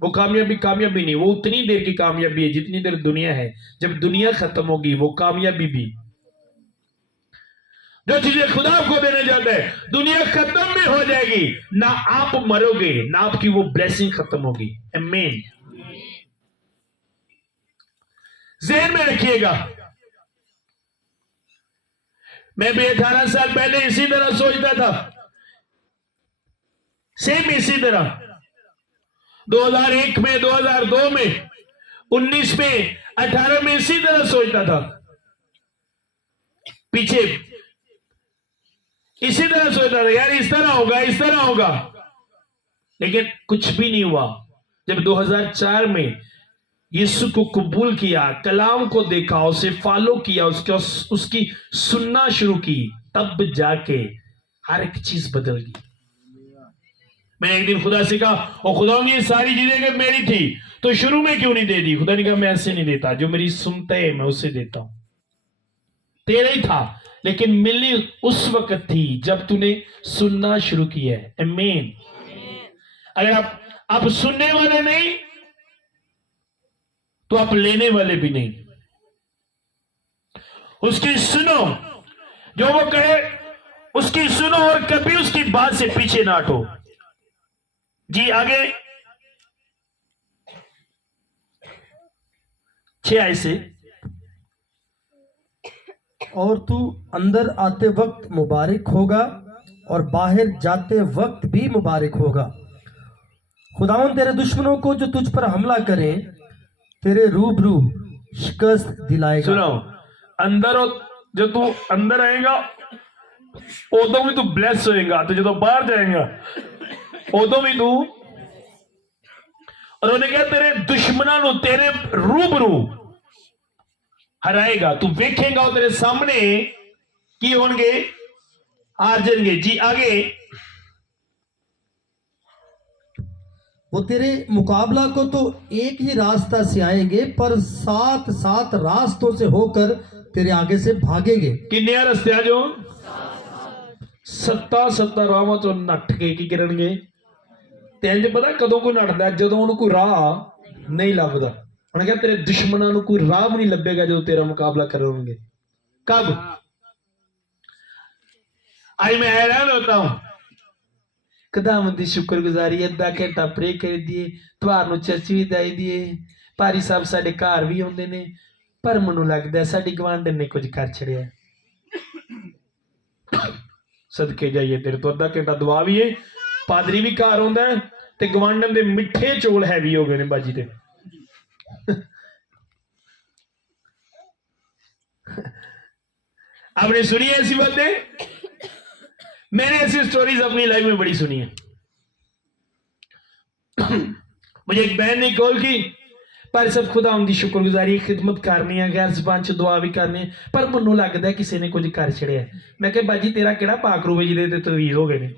वो कामयाबी नहीं, वो उतनी देर की कामयाबी है जितनी देर दुनिया है। जब दुनिया खत्म होगी वो कामयाबी भी, जो चीजें खुदा आपको देने जाता है दुनिया खत्म भी हो जाएगी, ना आप मरोगे ना आपकी वो ब्लेसिंग खत्म होगी। आमीन। ज़हन में रखिएगा। मैं भी 18 साल पहले इसी तरह सोचता था, सेम इसी तरह 2001 में, 2002 में, 19 में, 18 में इसी तरह सोचता था। पीछे इसी तरह सोचता था यार इस तरह होगा, इस तरह होगा, लेकिन कुछ भी नहीं हुआ। जब 2004 में यीशु को कबूल किया, कलाम को देखा, उसे फॉलो किया, उसकी सुनना शुरू की, तब जाके हर एक चीज बदल गई। मैं एक दिन खुदा से कहा, और खुदा ये सारी चीजें अगर मेरी थी तो शुरू में क्यों नहीं दे दी? खुदा ने कहा मैं ऐसे नहीं देता, जो मेरी सुनते है मैं उसे देता हूं। तेरा ही था लेकिन मिलनी उस वक्त थी जब तूने सुनना शुरू किया है। आमीन। अगर आप सुनने वाले नहीं तो आप लेने वाले भी नहीं। उसकी सुनो, जो वो कहे उसकी सुनो और कभी उसकी बात से पीछे ना हटो। जी आगे 6 ऐसे। और तू अंदर आते वक्त मुबारक होगा और बाहर जाते वक्त भी मुबारक होगा। खुदावन तेरे दुश्मनों को जो तुझ पर हमला करें तेरे रूबरू शिकस्त दिलाएगा। सुनो, अंदर जो तू अंदर आएगा उदों भी तू ब्लेस होएगा, तो जो बाहर जाएगा उदों भी तू। और उन्हें कहा तेरे दुश्मनों तेरे रूबरू हराएगा। तू वेखेगा तेरे सामने की होंगे, हार जाएंगे। जी आगे। वो तेरे मुकाबला को तो एक ही रास्ता से आएंगे पर 7 रास्तों से होकर तेरे आगे से भागेंगे। किन्ने रस्ते जो 7 राहों चो नट के की करनगे। तेन पता कदों को नटदा जो उन्होंने कोई राह नहीं लभदा। उन्हें कहा तेरे दुश्मनों कोई राह भी नहीं लभेगा जो तेरा मुकाबला करेंगे। कब? आज मैं हैरान होता हूं। खुदावंद दी शुक्रगुजारी अद्धा घंटा प्रे कर दिए, तुहानू चर्च भी दाई दिए, पारी साहब साडे घर भी आउंदे ने, पर मैनू लगदा साडी गवांढन ने कुछ कर छड़िया। सदके जाइए तेरे तो अद्धा घंटा दुआ भी है, पादरी भी घर आउंदा है ते गवांढन दे मिठे चोल हैवी हो गए ने बाजी ते। आपने सुनी है ऐसी बातें? मैंने ऐसी स्टोरीज अपनी लाइफ में बड़ी सुनी है। मुझे एक बहन ने कॉल की, पर सब खुदा उनकी शुक्रगुजारी खिदमत करनी है, गैर जुबान च दुआ भी करनी है, पर मैनू लगता है किसी ने कुछ कर छड़िया। मैं कहा बाजी तेरा केड़ा पाखरू है जिहदे ते तवीज़ हो गए ने।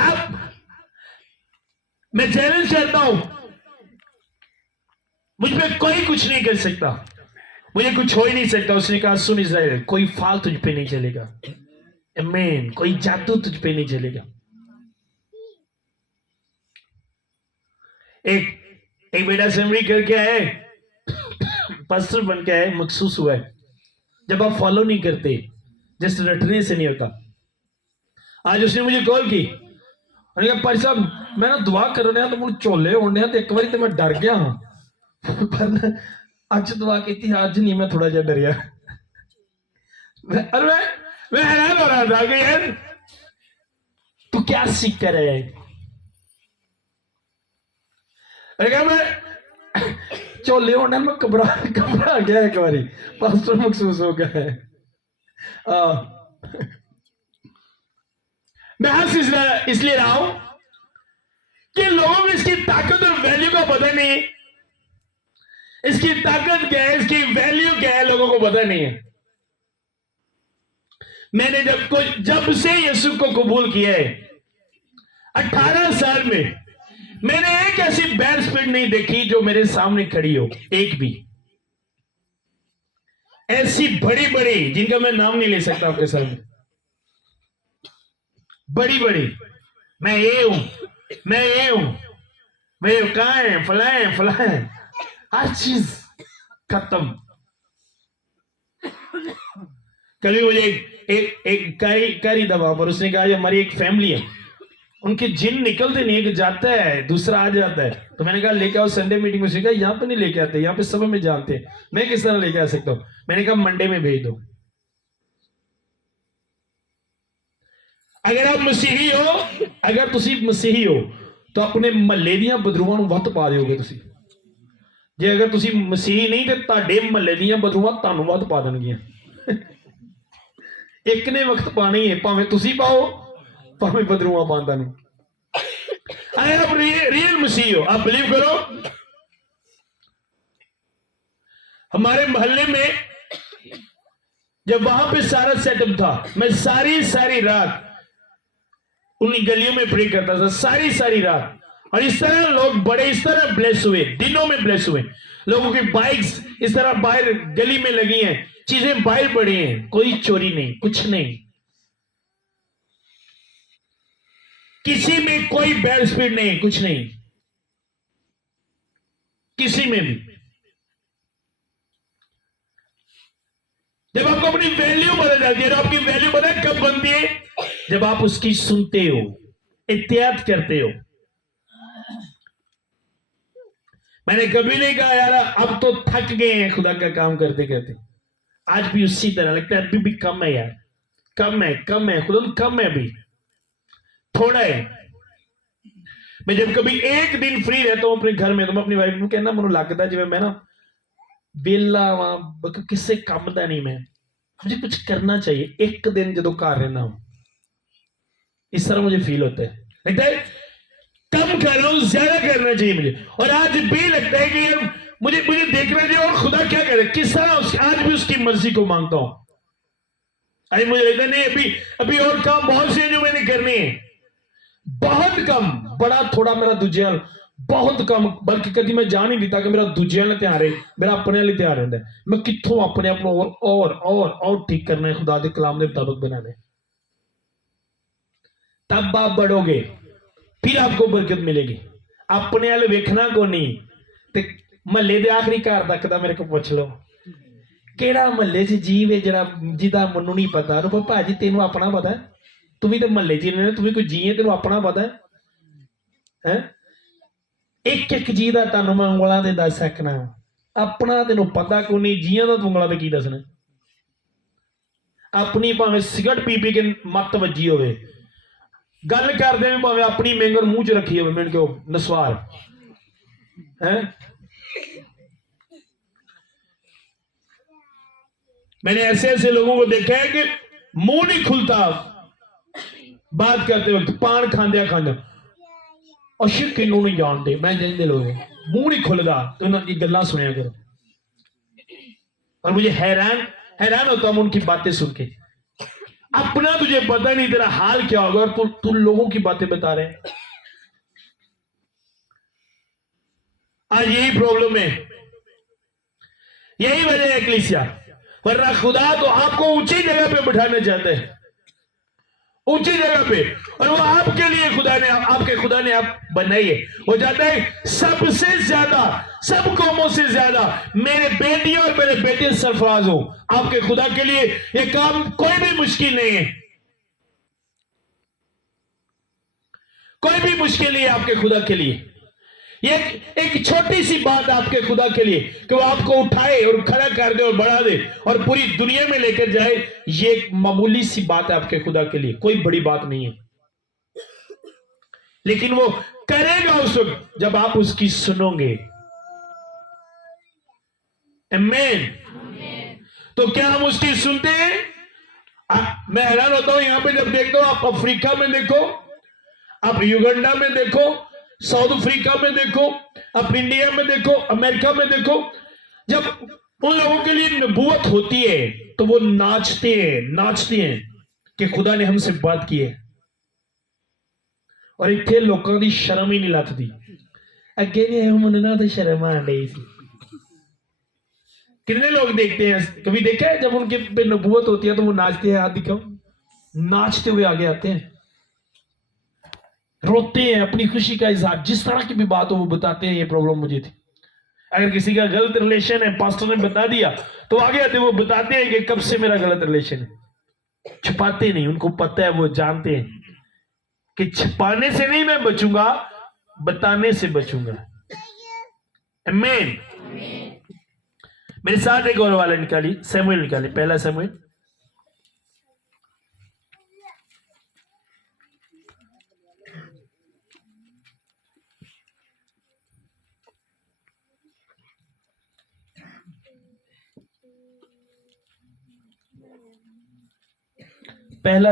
अब मैं चैलेंज करता हूं, मुझ पे कोई कुछ नहीं कर सकता, मुझे कुछ हो ही नहीं सकता। उसने कहा सुन इस्राएल, कोई फाल तुझ पे नहीं चलेगा, आमीन, कोई जादू तुझ पे नहीं चलेगा। एक बेटा असेंबली करके आए, पास्टर बन के आए, महसूस हुआ है जब आप फॉलो नहीं करते, जिस रटने से नहीं होता। आज उसने मुझे कॉल की, उन्होंने कहा भाई साहब मैं ना दुआ करने तो मुझे झोले होने तो एक बार तो मैं डर गया हाँ, पर अज दुआ की थी, अज नहीं, मैं थोड़ा जा डरिया। मैं हैरान हो रहा था कि यार तू क्या सीख कर रहा है। मैं झोले होने में घबरा गया एक बारी, पास्टर महसूस हो गया है। मैं हंस इसलिए रहा हूं कि लोगों को इसकी ताकत और वैल्यू का पता नहीं है। इसकी ताकत क्या है, इसकी वैल्यू क्या है, लोगों को पता नहीं है। मैंने जब से यीशु को कबूल किया है 18 साल में, मैंने एक ऐसी बैड स्पीड नहीं देखी जो मेरे सामने खड़ी हो, एक भी ऐसी बड़ी बड़ी जिनका मैं नाम नहीं ले सकता आपके सामने, बड़ी बड़ी, मैं ये हूं, मैं ये हूं, मैं कहां है, फलाए, हर चीज खत्म। कभी मुझे एक कारी दबा पर उसने कहा हमारी एक फैमिली है, उनके जिन निकलते नहीं, एक जाता है दूसरा आ जाता है। तो मैंने कहा लेके आओ संडे मीटिंग में। उसने कहा यहाँ पे नहीं लेके आते, यहाँ पे सब में जानते हैं, मैं किस तरह लेके आ सकता हूं। मैंने कहा मंडे में भेज दो। अगर आप मसीही हो, अगर तुसी मसीही हो तो अपने महल्ले दियां बदरूआं नूं वध पा दिओगे तुसी। जे अगर तुसी मसीही नहीं तो तुहाडे महल्ले दियां बदरूआं तुहानूं वध पा देणगियां। एक ने वक्त पानी है, भावें तुसी पाओ भावें बदरूआं पांदा नूं। अगर आप रियल मसीही हो, आप बिलीव करो, हमारे मोहल्ले में जब वहां पे सारा सेटअप था, मैं सारी रात उन्हीं गलियों में प्रे करता था, सारी रात। और इस तरह लोग बड़े इस तरह ब्लेस हुए, दिनों में ब्लेस हुए। लोगों की बाइक्स इस तरह बाहर गली में लगी हैं, चीजें बाहर पड़ी हैं, कोई चोरी नहीं, कुछ नहीं, किसी में कोई बैड स्पीड नहीं, कुछ नहीं, किसी में भी। जब आपको अपनी वैल्यू पता चलती है, आपकी वैल्यू पता है कब बनती है, जब आप उसकी सुनते हो, इत्याद करते हो। मैंने कभी नहीं कहा यार अब तो थक गए हैं खुदा का काम करते करते। आज भी उसी तरह लगता है, अभी भी कम है यार, कम है खुदा, कम है, अभी थोड़ा है। मैं जब कभी एक दिन फ्री रहता हूं अपने घर में, तो मैं अपनी वाइफ को कहना, मैनू लगता जिवें मैं ना वेला वां, किसी काम दा नहीं, मैं मुझे कुछ करना चाहिए। एक दिन जो घर रहना हूं, इस तरह मुझे फील होता है, लगता है कम कर रहा हूं, ज्यादा करना चाहिए मुझे। और आज भी लगता है कि यार मुझे देखना चाहिए और खुदा क्या करे, किस तरह आज भी उसकी मर्जी को मांगता हूं। अरे मुझे लगता नहीं, अभी और काम बहुत से जो मैंने करने हैं, बहुत कम, बड़ा थोड़ा मेरा दूजे वाल बहुत कम, बल्कि कभी मैं जान ही दिता कि मेरा दूजे वाल ध्यान रहे, मेरा अपने वाल ध्यान रहता है। मैं कितों अपने आप और ठीक करना है, खुदा के कलाम के मुताबिक बनाना है। तब आप बढ़ोगे, फिर आपको बरकत मिलेगी। अपने वाल वेखना को नहीं, ते महल्ले के आखिरी घर तक का मेरे को पूछ लो, केड़ा महल्ले च जीव है जिदा मनु नहीं पता। भाजी तेन अपना पता है, तू भी तो महल्ले च रहना, तू भी कोई जी है, तेन अपना पता है। एक जी का तुम मैं उंगलों से दस सकना, अपना तेन पता को नहीं, जिया का तू उंगलों से की दसना। अपनी भावें सिगरट पी के मत वजी हो, गल करते हैं भावें अपनी मेंगर मुंह च रखी हो, मैंने क्यों नसवार है। मैंने ऐसे लोगों को देखा है कि मुंह नहीं खुलता, बात करते वक्त पान खांदे खांदे अशी किनू नहीं जानते मैं जानते लोग मुंह नहीं खुलता तो उनकी गल्लां सुनिया करो और मुझे हैरान होता हूं उनकी बातें सुन के। अपना तुझे पता नहीं तेरा हाल क्या होगा और तू लोगों की बातें बता रहे हैं। आज यही प्रॉब्लम है, यही वजह है कलीसिया, वरना खुदा तो आपको ऊंची जगह पे बिठाना चाहते हैं, ऊंची जगह पे, और वो आपके लिए आपके खुदा ने आप बनाई है। वो चाहता है सबसे ज्यादा, सब कौमों से ज्यादा मेरे बेटियां और मेरे बेटे सरफराज हो। आपके खुदा के लिए ये काम कोई भी मुश्किल नहीं है, कोई भी मुश्किल नहीं है आपके खुदा के लिए। ये एक छोटी सी बात आपके खुदा के लिए कि वो आपको उठाए और खड़ा कर दे और बढ़ा दे और पूरी दुनिया में लेकर जाए, ये एक मामूली सी बात है आपके खुदा के लिए, कोई बड़ी बात नहीं है। लेकिन वो करेगा उस वक्त जब आप उसकी सुनोगे। आमीन। तो क्या हम उसकी सुनते हैं? मैं हैरान होता हूं यहां पे जब देखता हूं, आप अफ्रीका में देखो, आप युगांडा में देखो, साउथ अफ्रीका में देखो, आप इंडिया में देखो, अमेरिका में देखो, जब उन लोगों के लिए नबूवत होती है तो वो नाचते हैं कि खुदा ने हमसे बात की है। और इतने लोगों की शर्म ही नहीं लगती, अगे नहीं मनना तो शर्म आ रही थी। कितने लोग देखते हैं, कभी देखा है जब उनके पे नबूवत होती है तो वो नाचते हैं? हाथ दिखाओ। नाचते हुए आगे आते हैं, रोते हैं, अपनी खुशी का इजहार, जिस तरह की भी बात हो वो बताते हैं ये प्रॉब्लम मुझे थी। अगर किसी का गलत रिलेशन है, पास्टर ने बता दिया, तो आगे आते वो बताते हैं कि कब से मेरा गलत रिलेशन है। छुपाते नहीं, उनको पता है, वो जानते हैं कि छुपाने से नहीं मैं बचूंगा, बताने से बचूंगा। आमीन। मेरे साथ एक और वाला निकाली, सैमुएल निकाले, पहला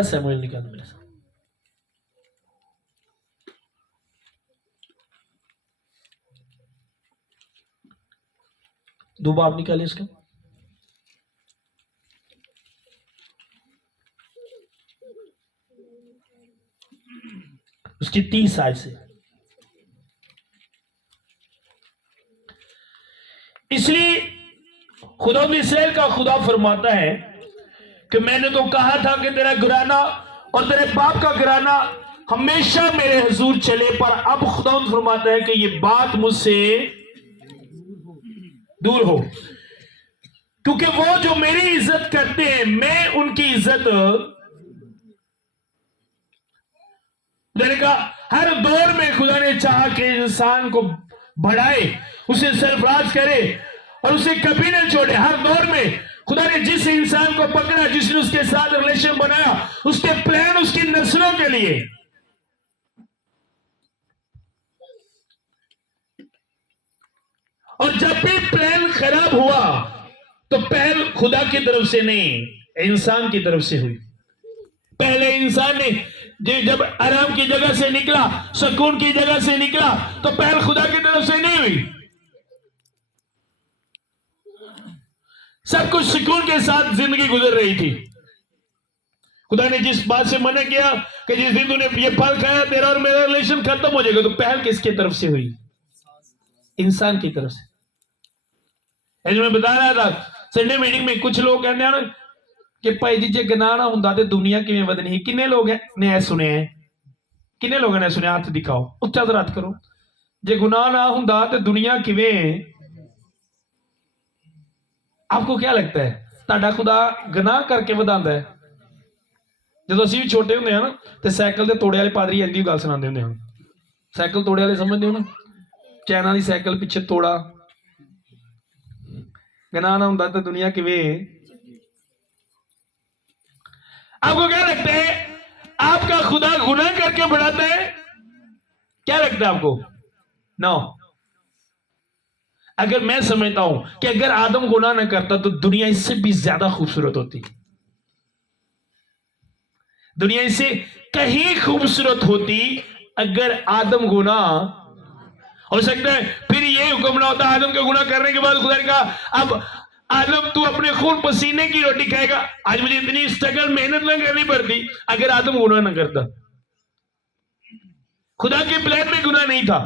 सैमुएल निकालो मेरे साथ। दो बाब निकाले इसका। उसकी 30 आयत से। इसलिए खुदा इस्राएल का खुदा फरमाता है कि मैंने तो कहा था कि तेरा घराना और तेरे बाप का घराना हमेशा मेरे हुजूर चले, पर अब खुदा फरमाता है कि ये बात मुझसे दूर हो, क्योंकि वो जो मेरी इज्जत करते हैं मैं उनकी इज्जत। मैंने कहा हर दौर में खुदा ने चाहा कि इंसान को बढ़ाए, उसे सरफराज करे और उसे कभी न छोड़े। हर दौर में खुदा ने जिस इंसान को पकड़ा, जिसने उसके साथ रिलेशन बनाया, उसके प्लान उसकी नस्लों के लिए। और जब भी प्लान खराब हुआ तो पहल खुदा की तरफ से नहीं, इंसान की तरफ से हुई। पहले इंसान ने जब आराम की जगह से निकला, सुकून की जगह से निकला, तो पहल खुदा की तरफ से नहीं हुई। सब कुछ सुकून के साथ जिंदगी गुजर रही थी। खुदा ने जिस बात से मना किया कि जिस दिन तूने ये फल खाया तेरा और मेरा रिलेशन खत्म हो जाएगा, तो पहल किसकी तरफ से हुई? इंसान की तरफ से। मैं बता रहा था संडे मीटिंग में, कुछ लोग कहते हैं कि भाई जी जे गुनाह ना हुंदा ते दुनिया किवें वधनी। किन्ने लोग ने सुने हैं? किन्ने लोगों ने सुने? हाथ दिखाओ, उच्चा तो हाथ करो। जे गुनाह ना हुंदा ते दुनिया किवें। आपको क्या लगता है ताड़ा खुदा गुनाह करके वधांदा है? जो असीं भी छोटे होंदे हैं ना ते साइकिल ते तोड़े वाले पादरी अगली गल सुणांदे हुंदे हन। साइकिल तोड़े वाले समझदे हो ना? चाइना की साइकिल पिछे तोड़ा, गुनाह ना हुंदा तो दुनिया किवें। आपको क्या लगता है आपका खुदा गुनाह करके बढ़ाता है? क्या लगता है आपको? नो। अगर मैं समझता हूं कि अगर आदम गुनाह न करता तो दुनिया इससे भी ज्यादा खूबसूरत होती। दुनिया इससे कहीं खूबसूरत होती अगर आदम गुनाह हो सकता है। फिर ये हुक्म ना होता आदम के गुनाह करने के बाद खुदा ने कहा अब आदम तू अपने खून पसीने की रोटी खाएगा। आज मुझे इतनी स्ट्रगल मेहनत ना करनी पड़ती अगर आदम गुनाह ना करता। खुदा के प्लान में गुनाह नहीं था।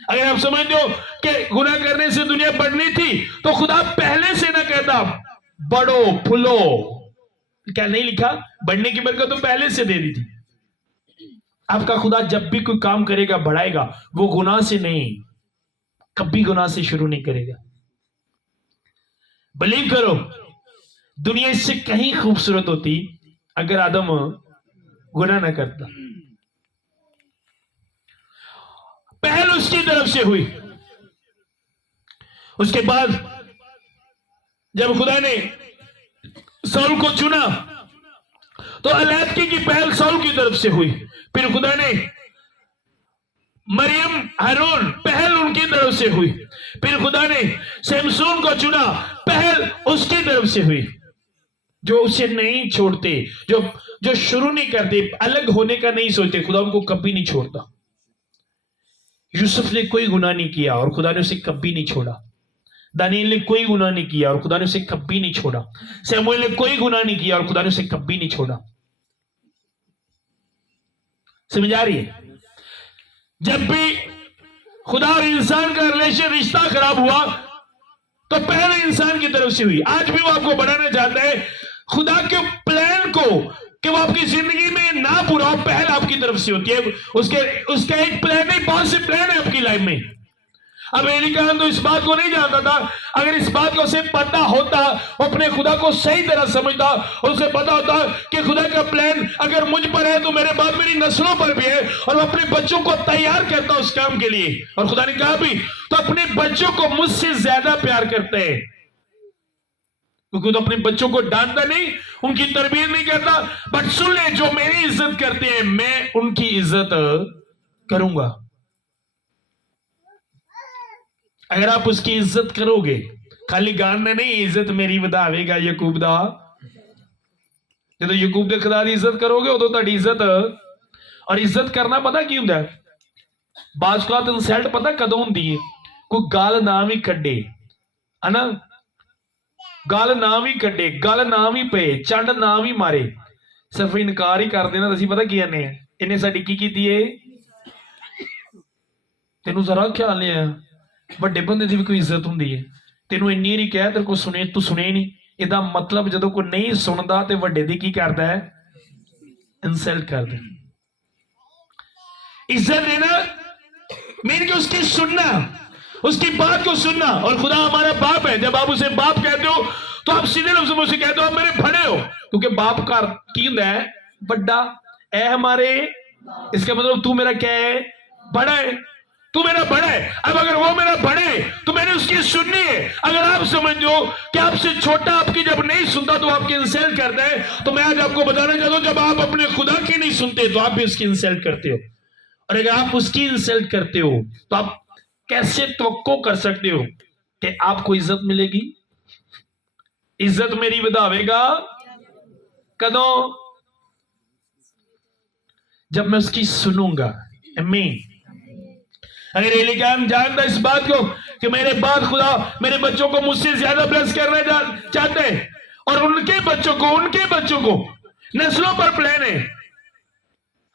अगर आप समझते हो कि गुनाह करने से दुनिया बढ़नी थी तो खुदा पहले से ना कहता बढ़ो फूलो। क्या नहीं लिखा? बढ़ने की बरकत तो पहले से दे दी थी। आपका खुदा जब भी कोई काम करेगा बढ़ाएगा, वो गुनाह से नहीं, कभी गुनाह से शुरू नहीं करेगा। बिलीव करो, दुनिया इससे कहीं खूबसूरत होती अगर आदम गुनाह ना करता। पहल उसकी तरफ से हुई। उसके बाद जब खुदा ने साउल को चुना तो अलैदगी की पहल साउल की तरफ से हुई। फिर खुदा ने मरियम हारून पहल उनकी तरफ से हुई। फिर खुदा ने शमसून को चुना, पहल उसकी तरफ से हुई। जो उसे नहीं छोड़ते, जो शुरू नहीं करते, अलग होने का नहीं सोचते, खुदा उनको कभी नहीं छोड़ता। यूसुफ ने कोई गुनाह नहीं किया और खुदा ने उसे कभी नहीं छोड़ा। दानियल ने कोई गुनाह नहीं किया और खुदा ने उसे कभी नहीं छोड़ा। शमूएल ने कोई गुनाह नहीं किया और खुदा ने उसे कभी नहीं छोड़ा। समझ आ रही है? जब भी खुदा और इंसान का रिश्ता खराब हुआ तो पहले इंसान की तरफ से हुई। आज भी वो आपको बढ़ाना चाहता है खुदा के प्लान को कि वो आपकी जिंदगी में ना पूरा हो, पहल आपकी तरफ से होती है। उसका एक प्लान नहीं, बहुत से प्लान है आपकी लाइफ में। अब एलिकान तो इस बात को नहीं जानता था। अगर इस बात को उसे पता होता, अपने खुदा को सही तरह समझता, उसे पता होता कि खुदा का प्लान अगर मुझ पर है तो मेरे बाद मेरी नस्लों पर भी है, और वो अपने बच्चों को तैयार करता उस काम के लिए। और खुदा ने कहा भी तो अपने बच्चों को मुझसे ज्यादा प्यार करते हैं, क्योंकि तो अपने बच्चों को डांटता नहीं, उनकी तरबियत नहीं करता। बट सुन ले, जो मेरी इज्जत करते हैं मैं उनकी इज्जत करूंगा। अगर आप उसकी इज्जत करोगे, खाली गाना नहीं, इज्जत मेरी ਵਧਾਵੇਗਾ ਯਾਕੂਬ ਦਾ। ਜਦੋਂ ਯਾਕੂਬ ਦੇ ਖੁਦਾ ਦੀ ਇੱਜ਼ਤ ਕਰੋਗੇ ਉਦੋਂ ਤੁਹਾਡੀ ਇੱਜ਼ਤ। ਔਰ ਇੱਜ਼ਤ ਕਰਨਾ ਪਤਾ ਕੀ ਹੁੰਦਾ? ਬਾਜ਼ਕਾਤ ਇਨਸਲਟ ਪਤਾ ਕਦੋਂ ਹੁੰਦੀ ਹੈ? ਕੋਈ ਗੱਲ ਨਾ ਵੀ ਕੱਢੇ, ਹਨਾ, ਗੱਲ ਨਾ ਵੀ ਕੱਢੇ, ਗੱਲ ਨਾ ਵੀ ਪਏ, ਚੰਡ ਨਾ ਵੀ ਮਾਰੇ, ਸਿਰਫ ਇਨਕਾਰ ਹੀ ਕਰਦੇ ਨਾ, ਅਸੀਂ ਪਤਾ ਕੀ ਕਹਿੰਦੇ ਆ, ਇਹਨੇ ਸਾਡੀ ਕੀ ਕੀਤੀ ਏ? ਤੈਨੂੰ ਜ਼ਰਾ ਖਿਆਲ ਨਹੀਂ ਆਇਆ? ਵੱਡੇ ਬੰਦੇ ਦੀ ਵੀ ਕੋਈ ਇੱਜ਼ਤ ਹੁੰਦੀ ਹੈ। ਤੈਨੂੰ ਇੰਨੀ ਵਾਰੀ ਕਹਿ, ਤੇਰੇ ਕੋਲ ਸੁਣੇ, ਤੂੰ ਸੁਣੇ ਨਹੀਂ। ਇਹਦਾ मतलब ਜਦੋਂ ਕੋਈ ਨਹੀਂ ਸੁਣਦਾ ਤੇ ਵੱਡੇ ਦੀ ਕੀ ਕਰਦਾ है? इंसल्ट करता। इज्जत देना मीन कि उसकी सुनना, उसकी बात को सुनना। और खुदा हमारा बाप है। जब आप उसे बाप कहते हो तो आप सीधे लफ्ज़ों में उसे कहते हो आप मेरे बड़े हो, क्योंकि बाप का की होता है बड़ा। ए हमारे, इसका मतलब तू मेरा क्या है? बड़ा है, तू मेरा बड़ा है। अब अगर वो मेरा बड़ा है तो मैंने उसकी सुननी है। अगर आप समझो कि आपसे छोटा आपकी जब नहीं सुनता तो आपकी इंसल्ट करता है, तो मैं आज आपको बताना चाहता हूं जब आप अपने खुदा की नहीं सुनते तो आप भी उसकी इंसल्ट करते हो। और अगर आप उसकी इंसल्ट करते हो तो आप कैसे तवक्को कर सकते हो कि आपको इज्जत मिलेगी? इज्जत मेरी ਵਧਾਵੇਗਾ कदों? जब मैं उसकी सुनूंगा। आमीन। अगर एलिकाम जानता इस बात को कि मेरे बाद खुदा मेरे बच्चों को मुझसे ज्यादा ब्लेस करना चाहते हैं, और उनके बच्चों को नस्लों पर प्लान है,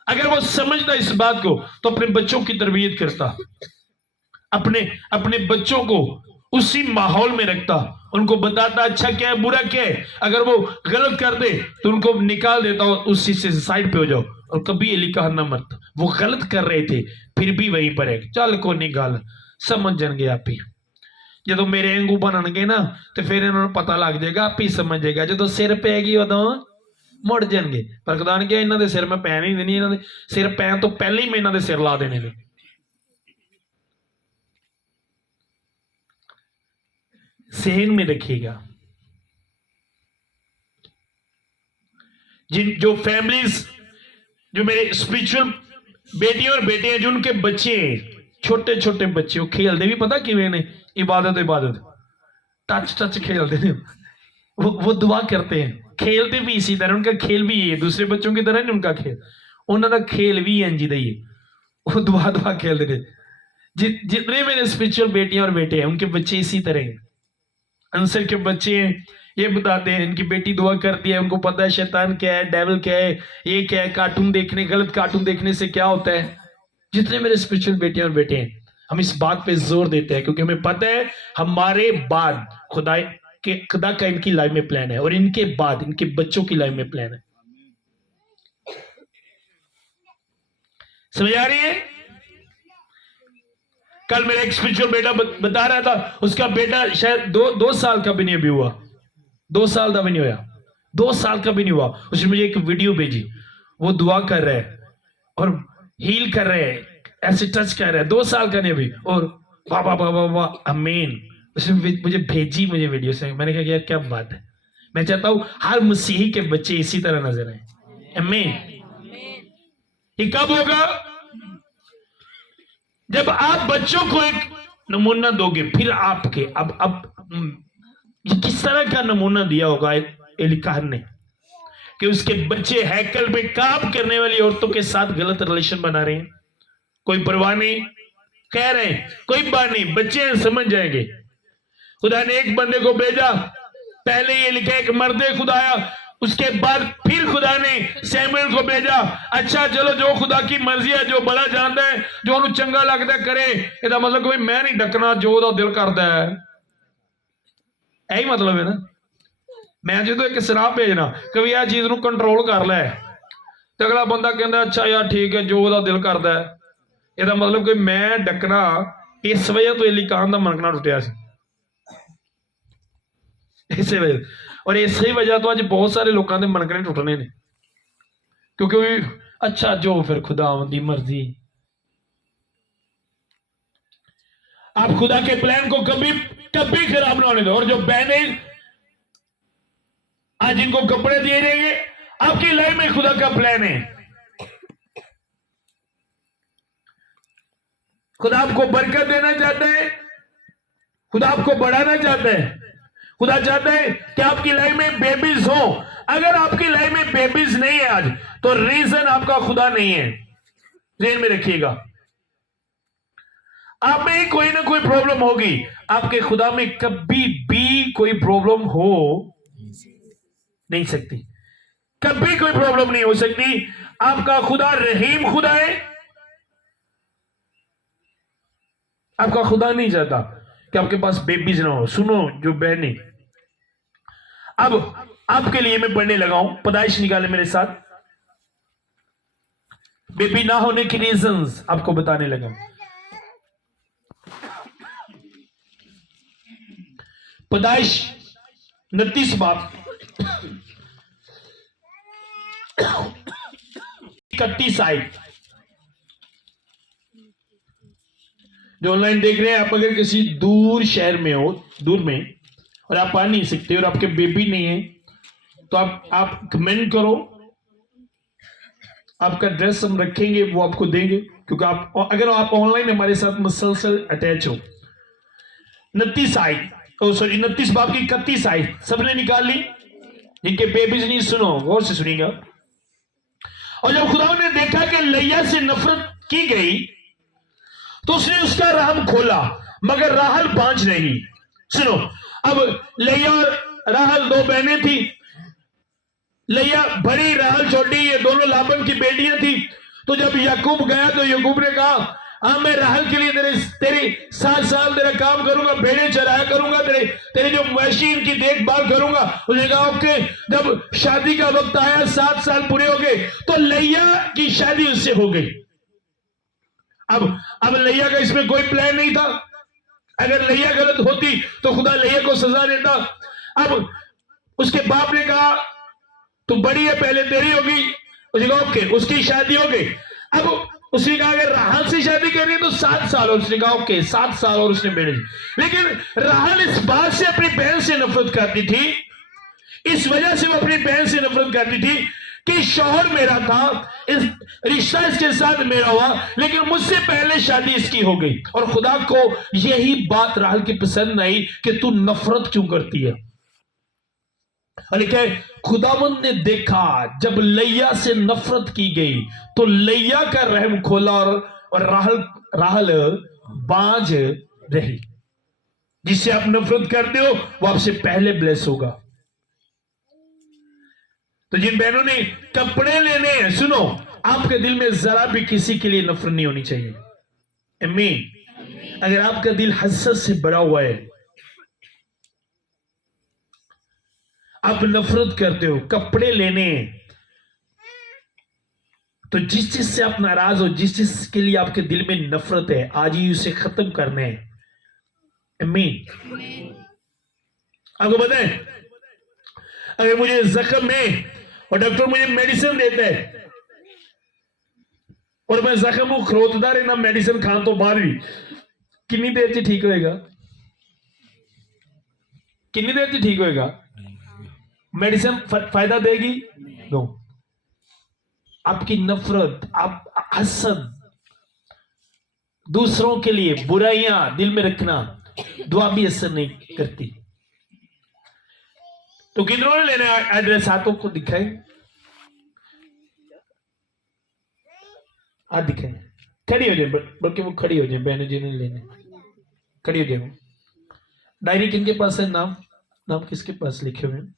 अगर वो समझता इस बात को तो अपने बच्चों की तरबियत करता, अपने बच्चों को उसी माहौल में रखता, उनको बताता अच्छा क्या है बुरा क्या है। अगर वो गलत कर दे तो उनको निकाल देता और उसी से साइड पे हो जाओ। और कभी एलिकाह ना मरता, वो गलत कर रहे थे फिर भी वहीं पर है, चल को नहीं गल समझ जाएंगे आप ही। जो मेरे वांगू बननगे ना तो फिर इन्होंने पता लग जाएगा, आप ही समझ जाएगा। जो सिर पैगी उदों मुड़ जाएंगे। पर खुदा ने कहा इन्हों के सिर मैं पैन ही देनी, इन्हों के सिर पैन तो पहले ही मैं इन्हों के सिर ला देने ने। सहन में रखिएगा। जो फैमिलीज, जो मेरे स्पिरिचुअल बेटियां और बेटे हैं, जो उनके बच्चे छोटे छोटे बच्चे, वो खेलते भी पता किवें ने, इबादत टच खेलते हैं। वो दुआ करते हैं खेलते भी इसी तरह, उनका खेल भी ये दूसरे बच्चों की तरह नहीं उनका खेल, उन्होंने खेल भी इंज दा ही वो दुआ दुआ खेलते थे। जितने मेरे स्पिरिचुअल बेटियां और बेटे हैं उनके बच्चे इसी तरह हैं। आंसर के बच्चे हैं, ये बताते हैं इनकी बेटी दुआ करती है, उनको पता है शैतान क्या है, डेविल क्या है, ये क्या है, कार्टून देखने, गलत कार्टून देखने से क्या होता है। जितने मेरे स्पिरिचुअल बेटियां और बेटे हैं हम इस बात पे जोर देते हैं क्योंकि हमें पता है हमारे बाद खुदा का इनकी लाइफ में प्लान है और इनके बाद इनके बच्चों की लाइफ में प्लान है। समझ आ रही है? कल मेरा एक स्पिरिचुअल बेटा बता रहा था, उसका बेटा शायद दो साल का भी नहीं अभी हुआ, 2 साल का भी नहीं हुआ, 2 साल का भी नहीं हुआ। उसने मुझे एक वीडियो भेजी, वो दुआ कर रहे हैं और हील कर रहे हैं, ऐसे टच कर रहे हैं, 2 साल का नहीं अभी, और वाह वाह वाह वाह वाह आमीन। उसने मुझे भेजी मुझे वीडियो से, मैंने कहा यार क्या बात है। मैं चाहता हूं हर मसीही के बच्चे इसी तरह नजर आए। आमीन। ये कब होगा? जब आप बच्चों को एक नमूना दोगे। फिर आपके अब ये किस तरह का नमूना दिया होगा एलिकाह ने कि उसके बच्चे हैकल में काम करने वाली औरतों के साथ गलत रिलेशन बना रहे हैं। कोई परवाह नहीं, कह रहे हैं कोई बात नहीं, बच्चे हैं समझ जाएंगे। खुदा ने एक बंदे को भेजा, पहले ये लिखा एक मर्दे खुदाया, उसके बाद फिर खुदा ने सैमुएल को भेजा। अच्छा चलो जो खुदा की मर्जी है, जो बड़ा जानता है, जो उन्हें चंगा लगता है करे। इसका मतलब कोई मैं नहीं डकना जो ਉਹਦਾ दिल करता है, यही मतलब है ना। मैं जो एक सराह भेजना कभी यह चीज ਨੂੰ कंट्रोल कर लै तो अगला बंदा कहता अच्छा यार ठीक है जो ਉਹਦਾ दिल करता है। ਇਹਦਾ मतलब कोई मैं डकना, इस वजह तो एलिकान ਦਾ मनकना टुटिया सी, इसे वजह और इसी वजह तो अज बहुत सारे लोगों के मनकने टुटने ने क्योंकि अच्छा जो फिर खुदा की मर्जी। आप खुदा के प्लान को कभी कभी खराब ना होने दो। और जो बहने आज इनको कपड़े दिए जाएंगे, आपकी लाइफ में खुदा का प्लान है। खुदा आपको बरकत देना चाहता है, खुदा आपको बढ़ाना चाहता है। खुदा चाहता है कि आपकी लाइफ में बेबीज हो। अगर आपकी लाइफ में बेबीज नहीं है आज, तो रीजन आपका खुदा नहीं है। ध्यान में रखिएगा, आप में कोई ना कोई प्रॉब्लम होगी, आपके खुदा में कभी भी कोई प्रॉब्लम हो नहीं सकती, कभी कोई प्रॉब्लम नहीं हो सकती। आपका खुदा रहीम खुदा है। आपका खुदा नहीं चाहता कि आपके पास बेबीज ना हो। सुनो जो बहने, अब आपके लिए मैं पढ़ने लगा हूं, पैदाइश निकाले मेरे साथ, बेबी ना होने के रीजंस आपको बताने लगा। पैदाइश 29 बाब 31 आयत। जो ऑनलाइन देख रहे हैं, आप अगर किसी दूर शहर में हो, दूर में, और आप आ नहीं सकते और आपके बेबी नहीं है, तो आप कमेंट करो, आपका एड्रेस हम रखेंगे, वो आपको देंगे। क्योंकि आप अगर आप ऑनलाइन हमारे साथ मुसलसल अटैच हो। 29 आयत, सॉरी 29 बाब की 31 आयत सबने निकाल ली? जिनके बेबीज नहीं, सुनो गौर से सुनिएगा। और जब खुदा ने देखा कि लैया से नफरत की गई, तो उसने उसका रहम खोला, मगर राहल बांझ रही। सुनो, अब लैया और राहल 2 बहनें थी। लैया बड़ी, राहल छोटी, ये दोनों लाबन की बेटियां थी। तो जब याकूब गया तो याकूब ने कहा हाँ मैं राहल के लिए तेरी 7 साल तेरा काम करूंगा, भेड़े चराया करूंगा, तेरे जो मवेशी इनकी देखभाल करूंगा। उसने कहा ओके। जब शादी का वक्त आया, 7 साल पूरे हो गए, तो लैया की शादी उससे हो गई। अब लैया का इसमें कोई प्लान नहीं था। अगर लैया गलत होती तो खुदा लैया को सजा देता। अब उसके बाप ने कहा तू बड़ी है, पहले तेरी होगी। उसने कहा ओके, उसकी शादी हो गई। अब उसने कहा अगर राहल से शादी करनी है तो 7 साल, और उसने कहा ओके 7 साल, और उसने बेटे। लेकिन राहल इस बात से अपनी बहन से नफरत करती थी, इस वजह से वो अपनी बहन से नफरत करती थी कि शौहर मेरा था, इस रिश्ता इसके साथ मेरा हुआ, लेकिन मुझसे पहले शादी इसकी हो गई। और खुदा को यही बात राहल की पसंद आई कि तू नफरत क्यों करती है। और लिखा है खुदावंद ने देखा जब लैया से नफरत की गई तो लैया का रहम खोला और राहल बाज रही। जिससे आप नफरत करते हो वो आपसे पहले ब्लेस होगा। तो जिन बहनों ने कपड़े लेने हैं, सुनो, आपके दिल में जरा भी किसी के लिए नफरत नहीं होनी चाहिए। आमीन। अगर आपका दिल हसरत से भरा हुआ है, आप नफरत करते हो, कपड़े लेने हैं, तो जिस चीज से आप नाराज हो, जिस चीज के लिए आपके दिल में नफरत है, आज ही उसे खत्म करना है। आमीन। आपको पता है, अगर मुझे जख्म में और डॉक्टर मुझे मेडिसिन देता है और मैं जख्म को खरोचदा रहना मेडिसिन खान तो बाद भी, कितनी देर से ठीक होएगा? कितनी देर से ठीक होएगा? मेडिसिन फायदा देगी? नो। आपकी नफरत, आप हसद, दूसरों के लिए बुराइयां दिल में रखना, दुआ भी असर नहीं करती। तो कितनों ने लेना एड्रेस? हाथों को दिखाए, हाथ दिखाए, खड़ी हो जाए, बल्कि वो खड़ी हो जाए, बहनों जिन्होंने लेने खड़ी हो जाए। डायरी किनके पास है? नाम नाम किसके पास लिखे हुए हैं?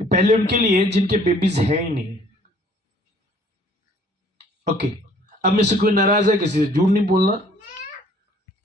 पहले उनके लिए जिनके बेबीज हैं ही नहीं। ओके, अब में से कोई नाराज है किसी से? झूठ नहीं बोलना,